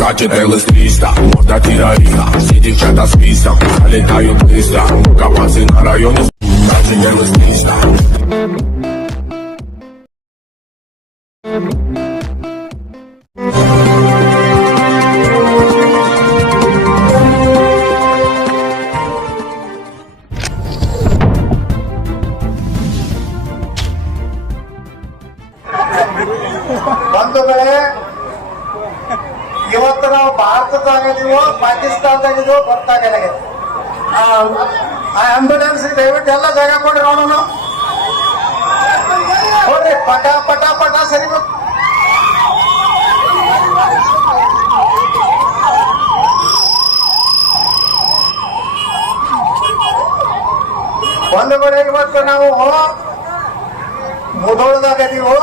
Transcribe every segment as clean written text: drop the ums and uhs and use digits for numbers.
Kacetele strista, morda tirarina. Si diceva spista, залетаю быстро. Капацы на районе, кacetele strista. ಬಂಧುಗಳೇ, ಇವತ್ತು ನಾವು ಭಾರತದಾಗಿದೀವೋ ಪಾಕಿಸ್ತಾನದಾಗಿದೀವೋ ಗೊತ್ತಾಗಲ್ಲ. ಆ ಆಂಬುಲೆನ್ಸ್ ದಯವಿಟ್ಟು ಎಲ್ಲ ಜಾಗ ಕೊಡ್ರಿ ನೋಡೋಣ. ನೋಡ್ರಿ, ಪಟ ಪಟ ಪಟ ಸರಿಬೇಕು. ಬಂಧುಗಳೇ, ಇವತ್ತು ನಾವು ಮುಧೋಳದಾಗದೀವೋ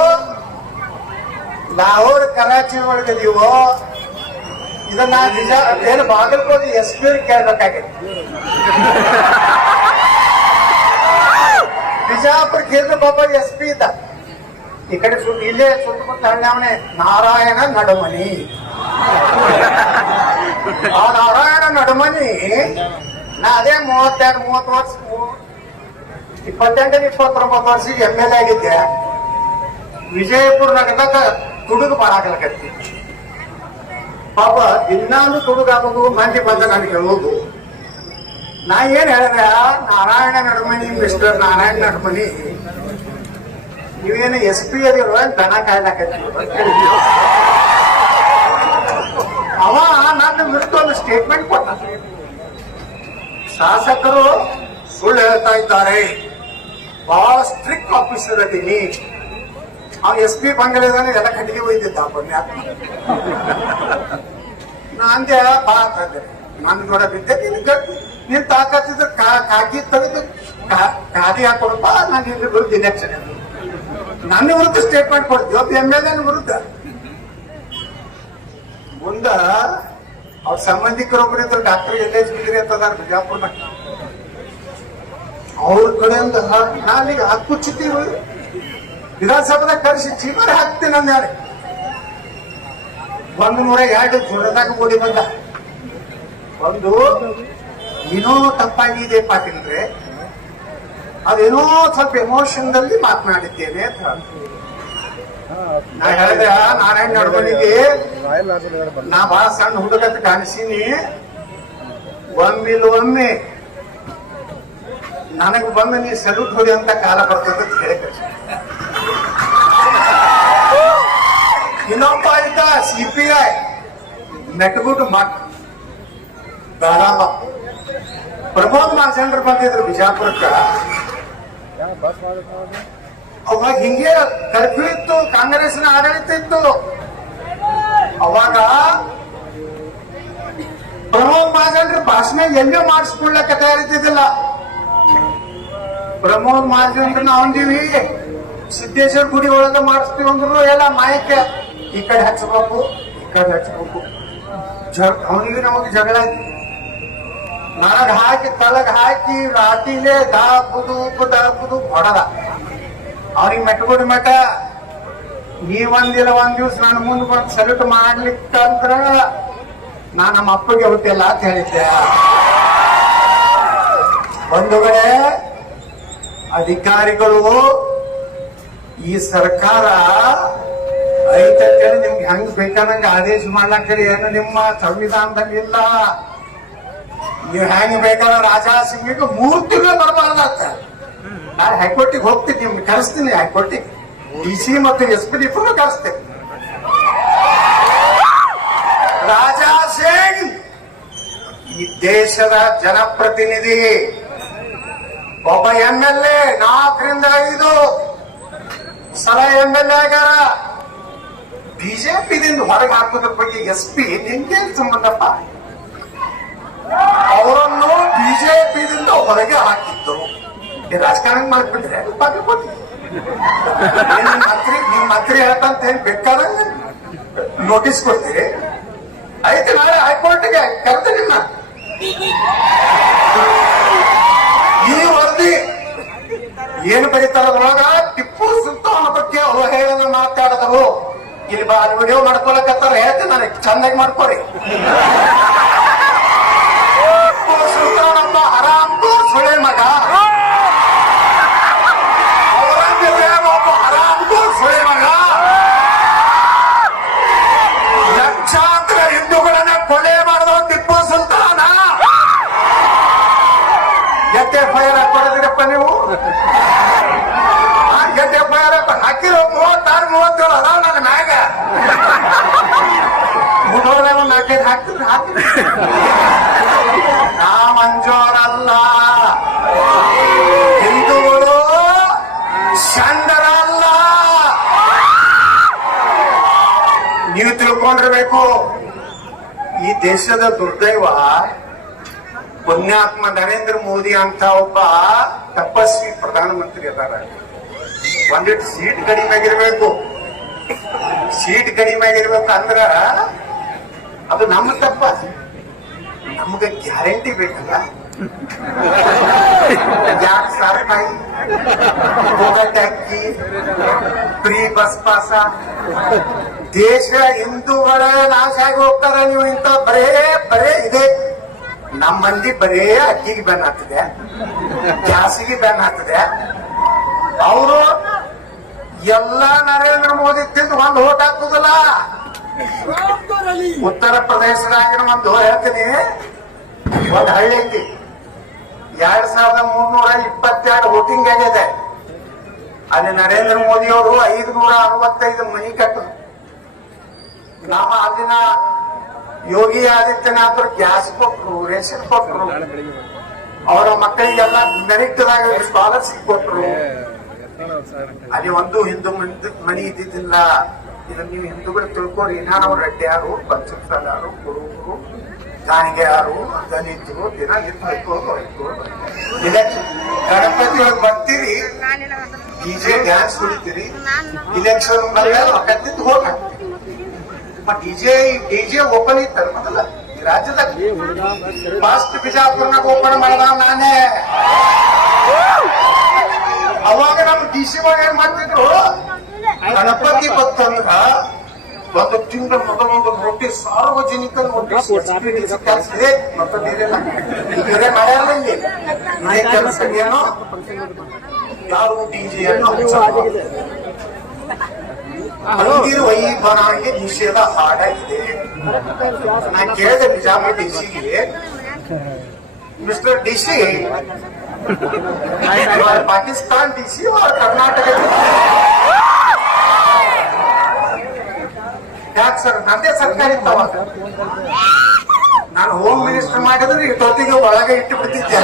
ಲಾಹೋರ್ ಕರಾಚಿ ಒಳಗದೀವೋ ಇದನ್ನ ನಿಜ ಏನು ಬಾಗಲಕೋಟೆ SP ಕೇಳ್ಬೇಕಾಗಿತ್ತು. ಬಿಜಾಪುರ ಕೇಂದ್ರ ಬಾಬಾ SP ಇದ್ದ. ಈ ಕಡೆ ಇಲ್ಲೇ ಸುತ್ತಮುತ್ತ ಹಳ್ಳಿ ನಾರಾಯಣ ನಡಮನಿ. ಆ ನಾರಾಯಣ ನಡಮನಿ ನಾ ಅದೇ 32-30 ವರ್ಷ 28-29 ವರ್ಷಕ್ಕೆ MLA ಆಗಿದ್ದೆ. ವಿಜಯಪುರ ನಗರದಾಗ ತುಡುಗು ಮಾಡಾಕಲಕತ್ತಿ. ಪಾಪ ದಿನಾನು ತುಡುಗಾಗೋದು, ಮಂದಿ ಬಂದ ನಾನು ಹೇಳೋದು. ನಾ ಏನ್ ಹೇಳಿದೆ, ನಾರಾಯಣ ನಡಮನಿ, ಮಿಸ್ಟರ್ ನಾರಾಯಣ ನಡಮನಿ, ನೀವೇನು SP ಅದಿರುವ ದನ ಕಾಯ್ಲಾಕತ್ತಿ. ಅವ ನನ್ನ ವಿರುದ್ಧ ಒಂದು ಸ್ಟೇಟ್ಮೆಂಟ್ ಕೊಟ್ಟ. ಶಾಸಕರು ಸುಳ್ಳು ಹೇಳ್ತಾ ಇದ್ದಾರೆ, ಬಹಳ ಸ್ಟ್ರಿಕ್ಟ್ ಆಫೀಸರ್ ಅದೀನಿ. ಅವ್ನು SP ಬಂಗಲೆದಾನೆ ಎಲ್ಲ ಕಟ್ಟಿಗೆ ಒಯ್ದಿದ್ದ. ನಾಂದೆ ಬಾ ಅಂತಂದೆ. ನಾನು ನೋಡ ಬಿದ್ದೆ, ನೀನ್ ತಾಕತ್ತಿದ್ರೆ ಕಾಕಿ ತೆಗೆದು ಖಾದಿ ಹಾಕೊಡಪ್ಪ, ನಾನು ನಿನ್ನ ವಿರುದ್ಧ ಇಲೆಕ್ಷನ್ ನನ್ನ ವಿರುದ್ಧ ಸ್ಟೇಟ್ಮೆಂಟ್ ಕೊಡ್ತೀವಿ. ಒಬ್ಬ MLA ವಿರುದ್ಧ. ಮುಂದ ಅವ್ರ ಸಂಬಂಧಿಕರೊಬ್ಬರಿದ್ರು, ಡಾಕ್ಟರ್ LH ಬಿದ್ರಿ ಅಂತದಾರ ಬಿಜಾಪುರ್ನ. ಅವ್ರ ಕಡೆಯಿಂದ ನಾನೀಗ ಹಕ್ಕುಚ್ಚಿತೀವಿ ವಿಧಾನಸಭೆದಾಗ ಕರೆಸಿ ಚೀಮರ್ ಹಾಕ್ತೀನಿ ಅಂದಾರೆ. 102 ಜ್ವರದಾಗ ಓಡಿ ಬಂದ. ಒಂದು ಏನೋ ತಪ್ಪಾಗಿದೆ ಪಾಟೀಲ್ರೆ, ಅದೇನೋ ಸ್ವಲ್ಪ ಎಮೋಷನ್ದಲ್ಲಿ ಮಾತನಾಡಿದ್ದೇನೆ ಅಂತ. ನಾ ಹೇಳಿದೆ, ನಾರಾಯಣ ನಡಮನಿಗೆ ನಾ ಬಹಳ ಸಣ್ಣ ಹುಡುಗಅಂತ ಕಾಣಿಸೀನಿ, ಒಮ್ಮೆ ನನಗೆ ಬಂದು ನೀ ಸಲ್ಯೂಟ್ ಹೊಡಿ ಅಂತ ಕಾಲ ಬರ್ತದೆ ಅಂತ ಹೇಳಿ ಕಳಿಸಿ. ಇನ್ನೊಬ್ಬ ಇದ್ದ CPI ಮೆಟ್ಗುಟ್ಟು ಮಠ್ ಬೇಡಮ್ಮ. ಪ್ರಮೋದ್ ಮಾಸಂದ್ರ ಬಂದಿದ್ರು ಬಿಜಾಪುರಕ್ಕ. ಅವಾಗ ಹಿಂಗೆ ಕರ್ಫ್ಯೂ ಇತ್ತು, ಕಾಂಗ್ರೆಸ್ನ ಆಡಳಿತ ಇತ್ತು. ಅವಾಗ ಪ್ರಮೋದ್ ಮಾಸಂದ್ರ ಭಾಷಣ ಎಲ್ಲೂ ಮಾಡಿಸ್ಕೊಳ್ಳಕ್ಕೆ ತಯಾರಿದ್ದಿಲ್ಲ. ಪ್ರಮೋದ್ ಮಾಸಂದ್ರ ನಾವಂದೀವಿ ಸಿದ್ದೇಶ್ವರ ಗುಡಿ ಒಳಗೆ ಮಾಡಿಸ್ತೀವಿ ಅಂದ್ರು ಎಲ್ಲ ಮಾಯಕ್ಕೆ ಈ ಕಡೆ ಹಚ್ಚಬೇಕು, ಈ ಕಡೆ ಹಚ್ಚಬೇಕು. ಅವನಿಗೆ ನಮಗೆ ಜಗಳ ಆಯ್ತು. ನನಗ್ ಹಾಕಿ ತಳಗ್ ಹಾಕಿ ರಾಟಿಲೆ ದಾಪುದು ಹೊಡದ. ಅವ್ರಿಗೆ ಮೆಟ್ಗುಡಿ ಮಠ ನೀವಂದಿಲ್ಲ ಒಂದ್ ದಿವ್ಸ ನಾನು ಮುಂದೆ ಬಂದು ಸಲ್ಯೂಟ್ ಮಾಡ್ಲಿಕ್ಕಂದ್ರ ನಾ ನಮ್ಮ ಅಪ್ಪಗೆ ಹುಟ್ಟಿಲ್ಲ ಅಂತ ಹೇಳಿದ್ದೆ. ಬಂಧುಗಳೇ, ಅಧಿಕಾರಿಗಳು ಈ ಸರ್ಕಾರ ಐತಂತೇಳಿ ನಿಮ್ಗೆ ಹೆಂಗ್ ಬೇಕಾದಂಗೆ ಆದೇಶ ಮಾಡ್ಲಾಕ್ರಿ, ಏನು ನಿಮ್ಮ ಸಂವಿಧಾನದಲ್ಲಿ ಇಲ್ಲ. ನೀವು ಹೆಂಗ್ ಬೇಕಾದ್ರೆ ರಾಜಾ ಸಿಂಗಿಗೆ 3 ತಿಂಗಳು ಬರಬಾರ್ದಾಗ್ತ. ನಾನು ಹೈಕೋರ್ಟಿಗೆ ಹೋಗ್ತೀನಿ, ನಿಮ್ಗೆ ಕರೆಸ್ತೀನಿ. ಹೈಕೋರ್ಟಿಗೆ DC ಮತ್ತು SP ಕರೆಸ್ತೇನೆ. ರಾಜಾ ಸಿಂಗ್ ಈ ದೇಶದ ಜನಪ್ರತಿನಿಧಿ, ಒಬ್ಬ MLA 4ರಿಂದ 5 ಸಲ MLA ಆಗ್ಯಾರ. ಬಿಜೆಪಿದಿಂದ ಹೊರಗೆ ಹಾಕೋದ್ರ ಬಗ್ಗೆ SP ನಿಮ್ಗೆ ಸಂಬಂಧಪ್ಪ? ಅವರನ್ನು ಬಿಜೆಪಿದಿಂದ ಹೊರಗೆ ಹಾಕಿದ್ರು. ರಾಜಕಾರಣ ಮಾಡ್ಬಿಟ್ರೆ ನಿಮ್ ಮಂತ್ರಿ ಹೇಳ್ತಂತ ಏನ್ ಬೇಕಾದಂಗ ನೋಟಿಸ್ ಕೊಡ್ತೀರಿ. ಆಯ್ತು, ನಾಳೆ ಹೈಕೋರ್ಟ್ಗೆ ಕರೆದು ನಿಮ್ಮ ಈ ವರದಿ ಏನು ಬರೀತಾರ ಒಳಗ ಟಿಪ್ಪು ಸುಲ್ತಾನ್ ಬಗ್ಗೆ ಅವಹೇಳನ ಮಾತಾಡಿದರು. ಇಲ್ಲಿ ಬಾ ವಿಡಿಯೋ ಮಾಡ್ಕೊಳಕತ್ತಾರ ಹೇಳ್ತೀನಿ ನನಗೆ ಚಂದಾಗಿ ಮಾಡ್ಕೊರಿ ಸುಲ್ತಾನಪ್ಪ ಹರಾಮ್ ಸುಳೆ ಮಗ ಔರಂಗಜೇಬ ಒಬ್ಬ ಹರಾಮ್ ಸುಳೆ ಮಗ ಲಕ್ಷಾಂತರ ಹಿಂದೂಗಳನ್ನ ಕೊಲೆ ಮಾಡಿದ ಟಿಪ್ಪು ಸುಲ್ತಾನ ಎತ್ತೆ ಫೈರ್ ಹಾಕೊಡಿದಿರಪ್ಪ ನೀವು ಎತ್ತೆ ಫೈರ್ ಹಾಕಿರೋ 36-37 ಅದಾವ ನನ್ನ ಮ್ಯಾಗ ಮುನ್ನೂರ 4-5 ಹಾಕ್ತಿದ್ರೆ ನಾ ಮಂಜೋರಲ್ಲ ಹಿಂದೂಗಳು ಷಂಡರಲ್ಲ ನೀವು ತಿಳ್ಕೊಂಡಿರ್ಬೇಕು ಈ ದೇಶದ ದುರ್ದೈವ ಪುಣ್ಯಾತ್ಮ ನರೇಂದ್ರ ಮೋದಿ ಅಂತ ಒಬ್ಬ ತಪಸ್ವಿ ಪ್ರಧಾನಮಂತ್ರಿ ಅದಾರ ಒಂದಿಟ್ಟು ಸೀಟ್ ಕಡಿಮೆ ಆಗಿರ್ಬೇಕು ಸೀಟ್ ಕಡಿಮೆ ಆಗಿರ್ಬೇಕು ಅಂದ್ರ ಅದು ನಮ್ಮ ತಪ್ಪ ನಮ್ಗ ಗ್ಯಾರಂಟಿ ಬೇಕಲ್ಲ ಯಾಕೆ ಸಾರ್ಪಾಯಿ ಅಕ್ಕಿ ಫ್ರೀ ಬಸ್ ಪಾಸ ದೇಶ ಹಿಂದೂಗಳ ನಾಶ ಆಗಿ ಹೋಗ್ತಾರ ನೀವು ಇಂತ ಬರೇ ಇದೆ ನಮ್ಮ ಮಂದಿ ಬರೇ ಅಕ್ಕಿಗೆ ಬೆನ್ ಆಗ್ತದೆ ಗ್ಯಾಸಿಗೆ ಬೆನ್ ಆಗ್ತದೆ ಅವರು ಎಲ್ಲ ನರೇಂದ್ರ ಮೋದಿ ತಿಂದು ಒಂದು ಓಟ್ ಹಾಕುದಿಲ್ಲ ಉತ್ತರ ಪ್ರದೇಶದಾಗಿನ ಒಂದು ಹೇಳ್ತೀನಿ ಒಂದು ಹಳ್ಳಿ ಐತಿ 2322 ವೋಟಿಂಗ್ ಆಗಿದೆ ಅಲ್ಲಿ ನರೇಂದ್ರ ಮೋದಿ ಅವರು 565 ಮನಿ ಕಟ್ಟರು ನಮ್ಮ ಅಲ್ಲಿನ ಯೋಗಿ ಆದಿತ್ಯನಾಥರು ಗ್ಯಾಸ್ ಕೊಟ್ರು ರೇಷನ್ ಕೊಟ್ರು ಅವರ ಮಕ್ಕಳಿಗೆಲ್ಲ ಮೆರಿಟ್ದಾಗ ಸ್ಕಾಲರ್ಶಿಪ್ ಕೊಟ್ರು ಅಲ್ಲಿ ಒಂದು ಹಿಂದೂ ಮನಿ ಇದ್ದಿದ್ದಿಲ್ಲ ಇದನ್ನ ನೀವು ಹಿಂದೂಗಳು ತಿಳ್ಕೊರಿ ನಾವು ರೆಡ್ಡಿಯಾರು ಪಂಚಮಸಾಲಾರು ಕುರುಬರು ಗಾಣಿಗೆಯಾರು ದಲಿತರು ದಿನ ಗಣಪತಿ ಒಳಗೆ ಬರ್ತೀರಿ ಡಿಜೆ ಡ್ಯಾನ್ಸ್ ಹೊಡಿತೀರಿ ಇಲೆಕ್ಷನ್ ಕತ್ತಿದ್ದು ಹೋಗ ಡಿಜೆ ಓಪನ್ ಇತ್ತು ಮೊದಲ ಈ ರಾಜ್ಯದಾಗ ಫಾಸ್ಟ್ ಬಿಜಾಪುರ್ನಾಗ ಓಪನ್ ಮಾಡದ ನಾನೇ ಅವಾಗ ನಮ್ಮ ಡಿಸಿ ಒಳಗೆ ಏನ್ ಮಾಡ್ತಿದ್ರು ಗಣಪತಿ ಬತ್ತಂದ್ರ ಒಂದು ತಿಂಗಳ ಮೊದಲೊಂದು ರೊಟ್ಟಿ ಸಾರ್ವಜನಿಕ ಬೇರೆ ಮಾಡ್ಯಾರ ಇಲ್ಲಿ ಮನೆ ಕೆಲಸ ಏನೋ ಯಾರು ಡಿಜಿಯನ್ನು ಮಂದಿರ ವೈಭವಕ್ಕೆ ನಿಷೇಧ ಹಾಡಾಗಿದೆ ನಾನು ಕೇಳಿದೆ ಬಿಜಾಪುರ ಡಿಸಿಗೆ ಮಿಸ್ಟರ್ ಡಿಸಿ ಪಾಕಿಸ್ತಾನ್ ಡಿಸಿ और ಕರ್ನಾಟಕ ಯಾಕೆ ಸರ್ ನಂದೇ ಸರ್ಕಾರ ಇತ್ತವ ನಾನು ಹೋಮ್ ಮಿನಿಸ್ಟರ್ ಮಾಡಿದ್ರೆ ಇಷ್ಟೊತ್ತಿಗೆ ಒಳಗೆ ಇಟ್ಟು ಬಿಡ್ತಿದ್ದೆ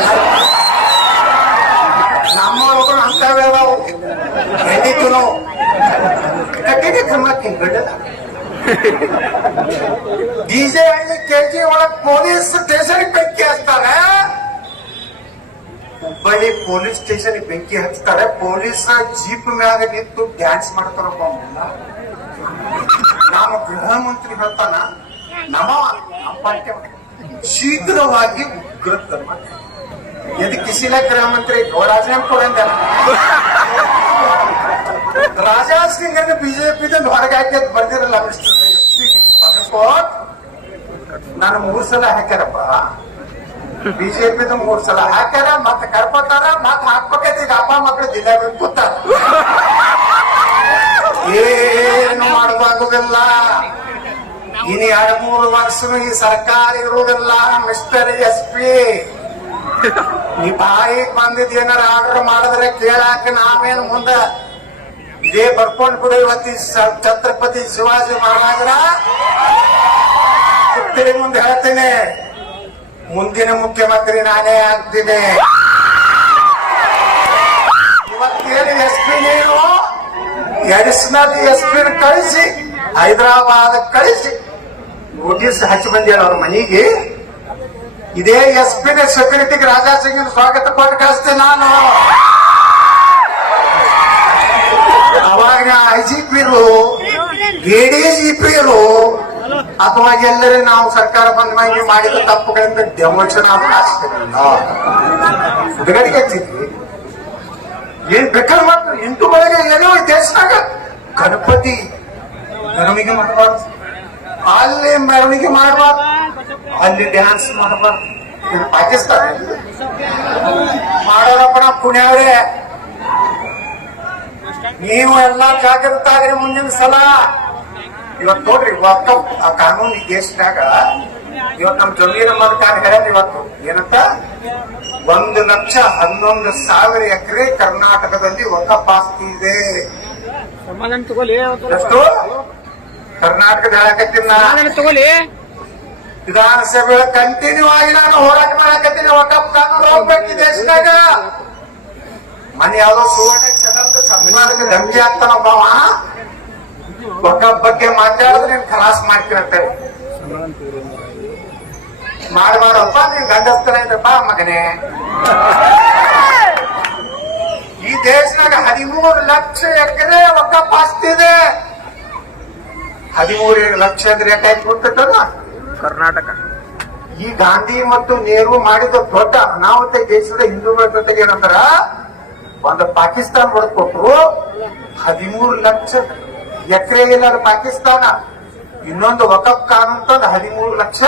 ನಮ್ಮ ಒಬ್ಬರು ಅಂತವೇ ನಾವು ಹೆಂಡಿತು ನಾವು ಕಟ್ಟಿಗೆ ಕ್ರಮಕ್ಕೆ ಡಿಜೆ ಹಳ್ಳಿ ಕೆಜಿ ಒಳಗ್ ಪೊಲೀಸ್ ಸ್ಟೇಷನ್ ಬೆಂಕಿ ಹಚ್ತಾರೆ ಹುಬ್ಬಳ್ಳಿ ಪೊಲೀಸ್ ಸ್ಟೇಷನ್ ಬೆಂಕಿ ಹಚ್ತಾರೆ ಪೊಲೀಸ್ ಜೀಪ್ ಮ್ಯಾಗ ನಿಂತು ಡ್ಯಾನ್ಸ್ ಮಾಡ್ತಾರಪ್ಪ ನಮ್ಮ ಗೃಹ ಮಂತ್ರಿ ಹೇಳ್ತಾನ ನಮ್ಮ ಶೀಘ್ರವಾಗಿ ಉಗ್ರ ಧರ್ಮ यदि किसी ने गृह मंत्री राजनाम को राजा सिंह बीजेपी ಹೊರಗೆ ಹಾಕಿ ಬರ್ದಿರಲ್ಲ ನಾನು 3 ಸಲ ಹಾಕ್ಯಾರಪ್ಪ ಬಿಜೆಪಿ 3 ಸಲ ಹಾಕ್ಯಾರ ಮತ್ತೆ ಕರ್ಕೋತಾರ ಮತ್ತೆ ಹಾಕ್ಬೇಕೈತಿ ಈಗ ಅಪ್ಪ ಮಕ್ಕಳು ಜಿಲ್ಲೆ ಕೂತಾರ ಏನು ಮಾಡಬಾಗುದಿಲ್ಲ ಇನ್ನು 2-3 ವರ್ಷ ಈ ಸರ್ಕಾರ ಇರುವುದಿಲ್ಲ ಮಿಸ್ಟರ್ SP ನೀ ಬಾಯಿಗೆ ಬಂದಿದ್ ಏನಾರ ಆರ್ಡರ್ ಮಾಡಿದ್ರೆ ಕೇಳಾಕ ನಾವೇನು ಮುಂದ ಇದೇ ಬರ್ಕೊಂಡ್ ಬಿಡು ಇವತ್ತಿ ಛತ್ರಪತಿ ಶಿವಾಜಿ ಮಹಾರಾಜರ ಕುತ್ತಿಗೆ ಮುಂದೆ ಹೇಳ್ತೇನೆ ಮುಂದಿನ ಮುಖ್ಯಮಂತ್ರಿ ನಾನೇ ಆಗ್ತೀನಿ ಇವತ್ತೇನು SP ನೀನು ಅಡಿಷನಲ್ SP ಕಳಿಸಿ ಹೈದರಾಬಾದ್ ಕಳಿಸಿ ನೋಟಿಸ್ ಹಚ್ಚಿ ಬಂದೇಳ ಅವ್ರ ಮನೆಗೆ ಇದೇ SP ಸೆಕ್ಯೂರಿಟಿಗೆ ರಾಜಾ ಸಿಂಗ್ ಸ್ವಾಗತ ಕೊಟ್ಟು ಕಳಿಸ್ತೇನೆ ನಾನು ಅವಾಗ IGPರು ADGPರು ಅಥವಾ ಎಲ್ಲರೂ ನಾವು ಸರ್ಕಾರ ಬಂದ ಮೇಲೆ ಮಾಡಿದ ತಪ್ಪುಗಳಿಂದ ಡೆಮೋಷನ್ ಹುಡುಗರಿಗೆ ಹಚ್ಚಿದ್ವಿ ಏನ್ ಬೇಕಾದ್ರೆ ಮಾಡ್ತಾರೆ 8 ಬೆಳಗ್ಗೆ ಏನೋ ದೇಶನಾಗ ಗಣಪತಿ ಮೆರವಣಿಗೆ ಮಾಡಬಾರ್ದು, ಅಲ್ಲಿ ಮೆರವಣಿಗೆ ಮಾಡಬಾರ್ದು, ಅಲ್ಲಿ ಡ್ಯಾನ್ಸ್ ಮಾಡಬಾರ್ದು. ಇದು ಪಾಕಿಸ್ತಾನ ಮಾಡೋರಪ್ಪ ನಾವು ಪುಣ್ಯವರೇ. ನೀವು ಎಲ್ಲಾ ಜಾಗೃತ ಆಗ್ರಿ. ಮುಂದಿನ ಸಲ ಇವತ್ತು ನೋಡ್ರಿ ವಕ್ಫ್ ಆ ಕಾನೂನು ಈ ದೇಶದಾಗ ಇವತ್ತು ನಮ್ ಜಮೀರ್ ಅಹಮದ್ ಖಾನ್ ಹೇಳ್ಯಾರ ಇವತ್ತು ಏನಂತ 1,11,000 ಎಕರೆ ಕರ್ನಾಟಕದಲ್ಲಿ ವಕ್ಫ್ ಆಸ್ತಿ ಇದೆ. ಎಷ್ಟು ಕರ್ನಾಟಕದ ಹೇಳಕತ್ತೀನಿ ವಿಧಾನಸಭೆ ಕಂಟಿನ್ಯೂ ಆಗಿ ನಾನು ಹೋರಾಟ ಮಾಡಕತ್ತೀನಿ. ವಕ್ಫ್ ಕಾನೂನು ಹೋಗ್ಬೇಕು ಈ ದೇಶದಾಗ. ಮನೆ ಯಾವ್ದೋ ಸುವರ್ಣ ಚಾನಲ್ ಸಂವಿಧಾನಕ್ಕೆ ಧಮಕಿ ಆಗ್ತಾನ ಒಬ್ಬವ ವಕ್ಫ್ ಬಗ್ಗೆ ಮಾತಾಡಿದ್ರೆ ನೀನ್ ಖಲಾಸ್ ಮಾಡ್ತೀನಂತೆ. ಮಾಡಬಾರಪ್ಪ, ನೀನ್ ಗಂಡಸ್ತರ ಇದ್ದಪ್ಪ ಮಗನೇ. ಈ ದೇಶದಾಗ 13 ಲಕ್ಷ ಎಕರೆ ವಕ್ಫ್ ಆಸ್ತಿ ಇದೆ. 13 ಲಕ್ಷ ಅಂದ್ರೆ ಯಾಕಾಯ್ತು ಗೊತ್ತಲ್ಲ ಕರ್ನಾಟಕ. ಈ ಗಾಂಧಿ ಮತ್ತು ನೆಹರು ಮಾಡಿದ ದೊಡ್ಡ ಅನಾಹುತ ದೇಶದ ಹಿಂದೂಗಳ ಜೊತೆಗೆ ಏನಂದ್ರ ಒಂದು ಪಾಕಿಸ್ತಾನ ಹೊಡೆದ್ಕೊಟ್ರು. 13 ಲಕ್ಷ ಎಕರೆ ಇಲ್ಲ ಪಾಕಿಸ್ತಾನ. ಇನ್ನೊಂದು ವಕ್ಫ್ ಕಾನೂನು ತಂದು 13 ಲಕ್ಷ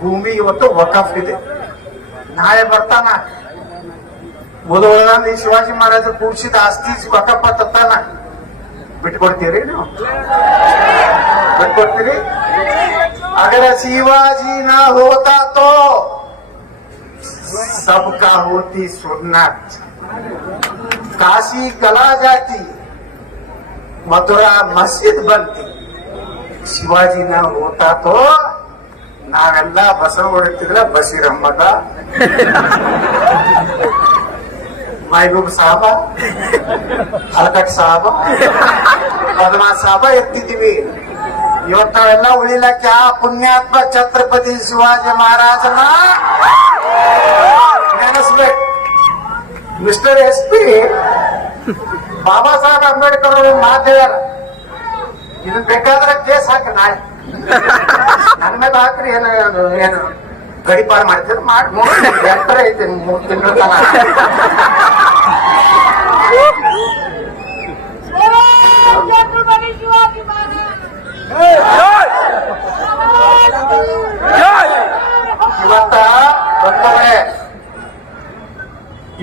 ಭೂಮಿ ಇವತ್ತು ವಕ್ಫ್ ಇದೆ. ನಾಳೆ ಬರ್ತಾನ ಮೊದಲ ಶಿವಾಜಿ ಮಹಾರಾಜ ಕೂಡಿಸಿದ ಆಸ್ತಿ ವಕ್ಫ್ ತತ್ತಾನ. ಬಿಟ್ಕೊಡ್ತೀರಿ ನೀವು? ಬಿಟ್ಕೊಡ್ತೀರಿ? अगर शिवाजी ना होता तो सबका होती सोमनाथ, काशी कला जाती, मथुरा मस्जिद बनती. शिवाजी ना होता तो ನಾವೆಲ್ಲ ಬಸ ಹೊಡಿತಿದ್ರ ಬಶೀರ್ ಅಹಮದ, ಮಹಬೂಬ್ ಸಾಹಬ, ಹಲ್ಕಟ್ ಸಾಹಬ, ಪದ್ಮಾ ಸಾಹಬ ಎತ್ತಿದ್ದೀವಿ. ಇವತ್ತಾವೆಲ್ಲ ಉಳಿಲಕ್ಕೆ ಆ ಪುಣ್ಯಾತ್ಮ ಛತ್ರಪತಿ ಶಿವಾಜಿ ಮಹಾರಾಜನ ನೆನೆಸ್ಬೇಕು. ಮಿಸ್ಟರ್ SP ಬಾಬಾ ಸಾಹೇಬ್ ಅಂಬೇಡ್ಕರ್ ಅವರು ಮಾತು ಹೇಳ್ಯಾರ, ಇದನ್ ಬೇಕಾದ್ರೆ ಕೇಸ್ ಹಾಕಿ ನಾಳೆ ನನ್ನ ಮೇಲೆ ಹಾಕ್ರಿ. ಏನು ಗಡಿಪಾರು ಮಾಡ್ತೀರಿ ಮಾಡಿ ನೋಡಿ. ಎತ್ತರ ಐತಿ 3 ತಿಂಗಳ ತನ.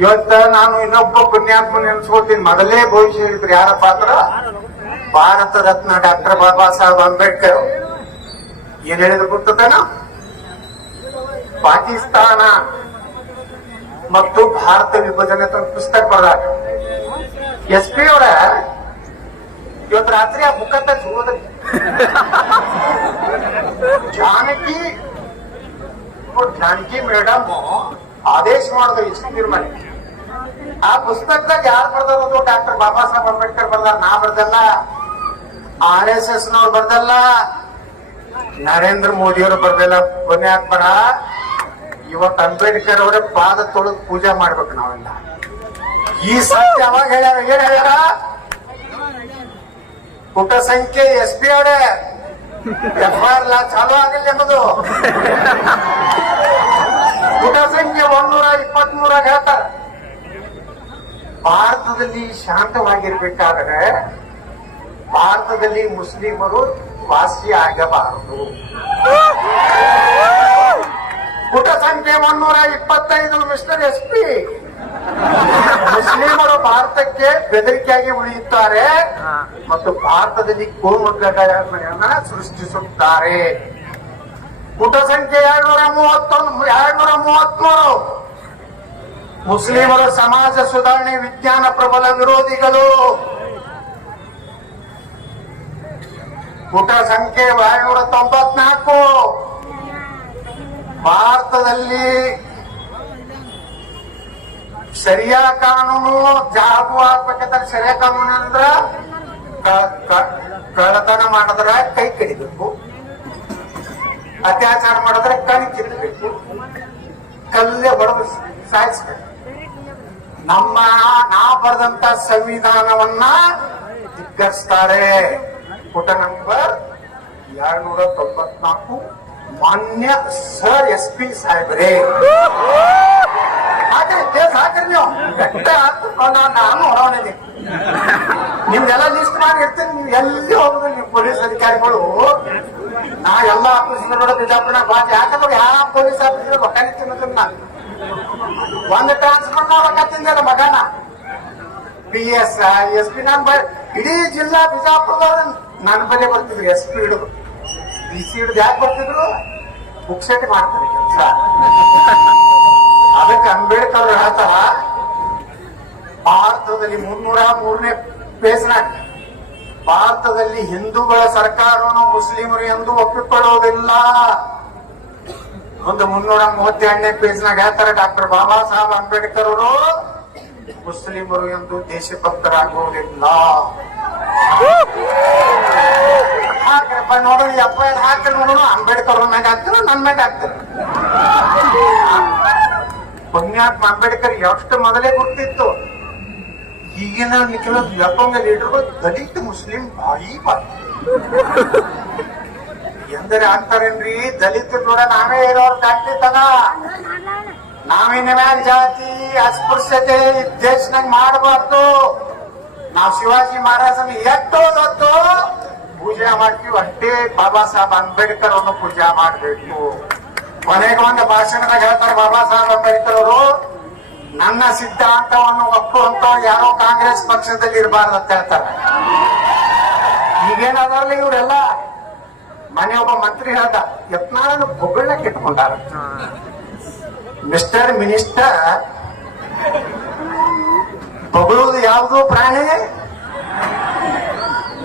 ಇವತ್ತ ನಾನು ಇನ್ನೊಬ್ಬ ಪುಣ್ಯಾತ್ಮ ನೆನೆಸ್ಕೊಳ್ತೀನಿ. ಮೊದಲೇ ಭವಿಷ್ಯ ಹೇಳಿದ್ರು ಯಾರಪ್ಪ ಅಂದ್ರ ಭಾರತ ರತ್ನ ಡಾಕ್ಟರ್ ಬಾಬಾ ಸಾಹೇಬ್ ಅಂಬೇಡ್ಕರ್. ಏನ್ ಹೇಳಿದ್ರು ಗೊತ್ತೇನ? ಪಾಕಿಸ್ತಾನ ಮತ್ತು ಭಾರತ ವಿಭಜನೆ ಅಂತ ಪುಸ್ತಕ ಬರೆದ SP ಅವರ ಇವತ್ತು ರಾತ್ರಿ ಆ ಬುಕ್ಕ ಹೋದ್ರಿ. ಜಾನಕಿ ಮೇಡಮ್ ಆದೇಶ ಮಾಡಿದ್ರು ಇಷ್ಟು ತೀರ್ಮಾನ. ಆ ಪುಸ್ತಕದಾಗ ಯಾರು ಬರ್ದಾರ? ಡಾಕ್ಟರ್ ಬಾಬಾ ಸಾಹೇಬ್ ಅಂಬೇಡ್ಕರ್ ಬರ್ದಾರ. ನಾ ಬರ್ದಲ್ಲ, RSS ನವ್ರು ಬರ್ದಲ್ಲ, ನರೇಂದ್ರ ಮೋದಿ ಅವರು ಬರ್ದಲ್ಲ. ಪುಣ್ಯಾತ್ಮರ ಇವತ್ತು ಅಂಬೇಡ್ಕರ್ ಅವರ ಪಾದ ತೊಳೆದು ಪೂಜೆ ಮಾಡ್ಬೇಕು ನಾವೆಲ್ಲ. ಈ ಸತ್ಯ ಯಾವಾಗ ಹೇಳ್ಯಾರ? ಏನ್ ಹೇಳ್ಯಾರ? ಪುಟ ಸಂಖ್ಯೆ SP ಅವರೇ FIR ಚಾಲು ಆಗಲಿ ಅನ್ನೋದು ಪುಟ ಸಂಖ್ಯೆ 123 ಹೇಳ್ತಾರ. ಭಾರತದಲ್ಲಿ ಶಾಂತವಾಗಿರ್ಬೇಕಾದ್ರೆ ಭಾರತದಲ್ಲಿ ಮುಸ್ಲಿಮರು ವಾಸಿ ಆಗಬಾರದು. ಪುಟ ಸಂಖ್ಯೆ 125 ಮಿಸ್ಟರ್ SP ಮುಸ್ಲಿಮರು ಭಾರತಕ್ಕೆ ಬೆದರಿಕೆಯಾಗಿ ಉಳಿಯುತ್ತಾರೆ ಮತ್ತು ಭಾರತದಲ್ಲಿ ಕೋಮುಗಲಭೆಯನ್ನ ಸೃಷ್ಟಿಸುತ್ತಾರೆ. ಪುಟ ಸಂಖ್ಯೆ 233 ಮುಸ್ಲಿಮರು ಸಮಾಜ ಸುಧಾರಣೆ ವಿಜ್ಞಾನ ಪ್ರಬಲ ವಿರೋಧಿಗಳು. ಪುಟ ಸಂಖ್ಯೆ 294 ಭಾರತದಲ್ಲಿ ಶರಿಯಾ ಕಾನೂನು ಜಾಗು ಆಗ್ಬೇಕಂದ್ರೆ ಶರಿಯಾ ಕಾನೂನು ಅಂದ್ರ ಕಳ್ಳತನ ಮಾಡಿದ್ರ ಕೈ ಕಡಿಬೇಕು, ಅತ್ಯಾಚಾರ ಮಾಡಿದ್ರೆ ಕಣ್ ಕಿತ್ತಬೇಕು, ಕಲ್ಲೇ ಹೊಡೆದು ಸಾಯಿಸ್ಬೇಕು. ನಾ ಬರೆದಂತ ಸಂವಿಧಾನವನ್ನ ಧಿಕ್ಕರಿಸ್ತಾರೆ. ಪುಟ ನಂಬರ್ 294 ಮಾನ್ಯ ಸರ್ SP ಸಾಹೇಬ್ರೆ ಹಾಕ್ರಿ, ಕೇಸ್ ಹಾಕ್ರಿ ನೀವು. ನಾನು ಹೊರವಣಿದ್ದೀನಿ. ನಿಮ್ದೆಲ್ಲ ಲಿಸ್ಟ್ ಮಾಡಿ ಇರ್ತೀನಿ. ನೀವು ಎಲ್ಲಿ ಹೋಗುದು ನೀವು ಪೊಲೀಸ್ ಅಧಿಕಾರಿಗಳು. ನಾ ಎಲ್ಲ ಆಫೀಸರ್ ನೋಡ ಬಿಜಾಪುರ ಬಾಜ್ ಯಾಕಂದ್ರೆ ಯಾವ ಪೊಲೀಸ್ ಆಫೀಸರ್ ರೊಕ್ಕ ತಿನ್ನೋದನ್ನ ಒಂದು ಟ್ರಾನ್ಸ್ಫರ್ ರೊಕ್ಕ ತಿಂದ ಮಗನ PS SP ನಾನು ಇಡೀ ಜಿಲ್ಲಾ ಬಿಜಾಪುರದವ್ರ ನನ್ನ ಬಳಿ ಬರ್ತಿದ್ರು. SP ಹಿಡಿದು DC ಹಿಡಿದು ಯಾಕೆ ಬರ್ತಿದ್ರು? ಬುಕ್ಸೆಟ್ ಮಾಡ್ತಾರೆ ಕೆಲಸ. ಅದಕ್ಕೆ ಅಂಬೇಡ್ಕರ್ ಹೇಳ್ತಾರ ಭಾರತದಲ್ಲಿ 303ನೇ ಪೇಜ್ನಾಗ ಭಾರತದಲ್ಲಿ ಹಿಂದೂಗಳ ಸರ್ಕಾರವನ್ನು ಮುಸ್ಲಿಮರು ಎಂದು ಒಪ್ಪಿಕೊಳ್ಳುವುದಿಲ್ಲ. ಒಂದು 332ನೇ ಪೇಜ್ನಾಗ ಹೇಳ್ತಾರೆ ಡಾಕ್ಟರ್ ಬಾಬಾ ಸಾಹೇಬ್ ಅಂಬೇಡ್ಕರ್ ಅವರು ಮುಸ್ಲಿಮರು ಎಂದು ದೇಶಭಕ್ತರಾಗುವುದಿಲ್ಲ. ಹಾಕ್ರಪ್ಪ ನೋಡೋಣ, FIR ಹಾಕಿ ನೋಡೋಣ. ಅಂಬೇಡ್ಕರ್ ಮ್ಯಾಗ ಹಾಕ್ತಾರ, ನನ್ ಮ್ಯಾಗ ಹಾಕ್ತಾರ. ಪುಣ್ಯಾತ್ಮ ಅಂಬೇಡ್ಕರ್ ಎಷ್ಟು ಮೊದಲೇ ಗೊತ್ತಿತ್ತು. ಈಗಿನ ಕೆಲವು ವ್ಯಾಪಂಗ ಲೀಡರ್ಗಳು ದಲಿತ ಮುಸ್ಲಿಂ ಭಾರಿ ಎಂದರೆ ಆಗ್ತಾರೇನ್ರಿ? ದಲಿತರು ಕೂಡ ನಾವೇ ಇರೋರು ದಾಟ್ತಿದ್ದಾನ. ನಾವಿನ ಮ್ಯಾಲ ಜಾತಿ ಅಸ್ಪೃಶ್ಯತೆ ದೇಶನಾಗ ಮಾಡಬಾರ್ದು. ನಾವು ಶಿವಾಜಿ ಮಹಾರಾಜನ ಎಷ್ಟೋದತ್ತು ಪೂಜೆ ಮಾಡ್ತೀವಿ ಅಷ್ಟೇ. ಬಾಬಾ ಸಾಹೇಬ್ ಅಂಬೇಡ್ಕರ್ ಅನ್ನು ಪೂಜೆ ಮಾಡಬೇಕು. ಕೊನೆಗೆ ಒಂದು ಭಾಷಣದಾಗ ಹೇಳ್ತಾರೆ ಬಾಬಾ ಸಾಹೇಬ್ ಅಂಬೇಡ್ಕರ್ ಅವರು, ನನ್ನ ಸಿದ್ಧಾಂತವನ್ನು ಒಪ್ಪುವಂತ ಯಾರೋ ಕಾಂಗ್ರೆಸ್ ಪಕ್ಷದಲ್ಲಿ ಇರಬಾರ್ದು ಅಂತ ಹೇಳ್ತಾರೆ. ಈಗೇನಾದ್ರಲ್ಲ ಇವರೆಲ್ಲ ಮನೆ ಒಬ್ಬ ಮಂತ್ರಿ ಹೇಳ್ದ, ಯತ್ನಾಳನ್ನು ಬೊಗಳಕ್ಕೆ ಇಟ್ಕೊಂಡಾರ. ಮಿಸ್ಟರ್ ಮಿನಿಸ್ಟರ್, ಬೊಗಳುವುದು ಯಾವುದು ಪ್ರಾಣಿ?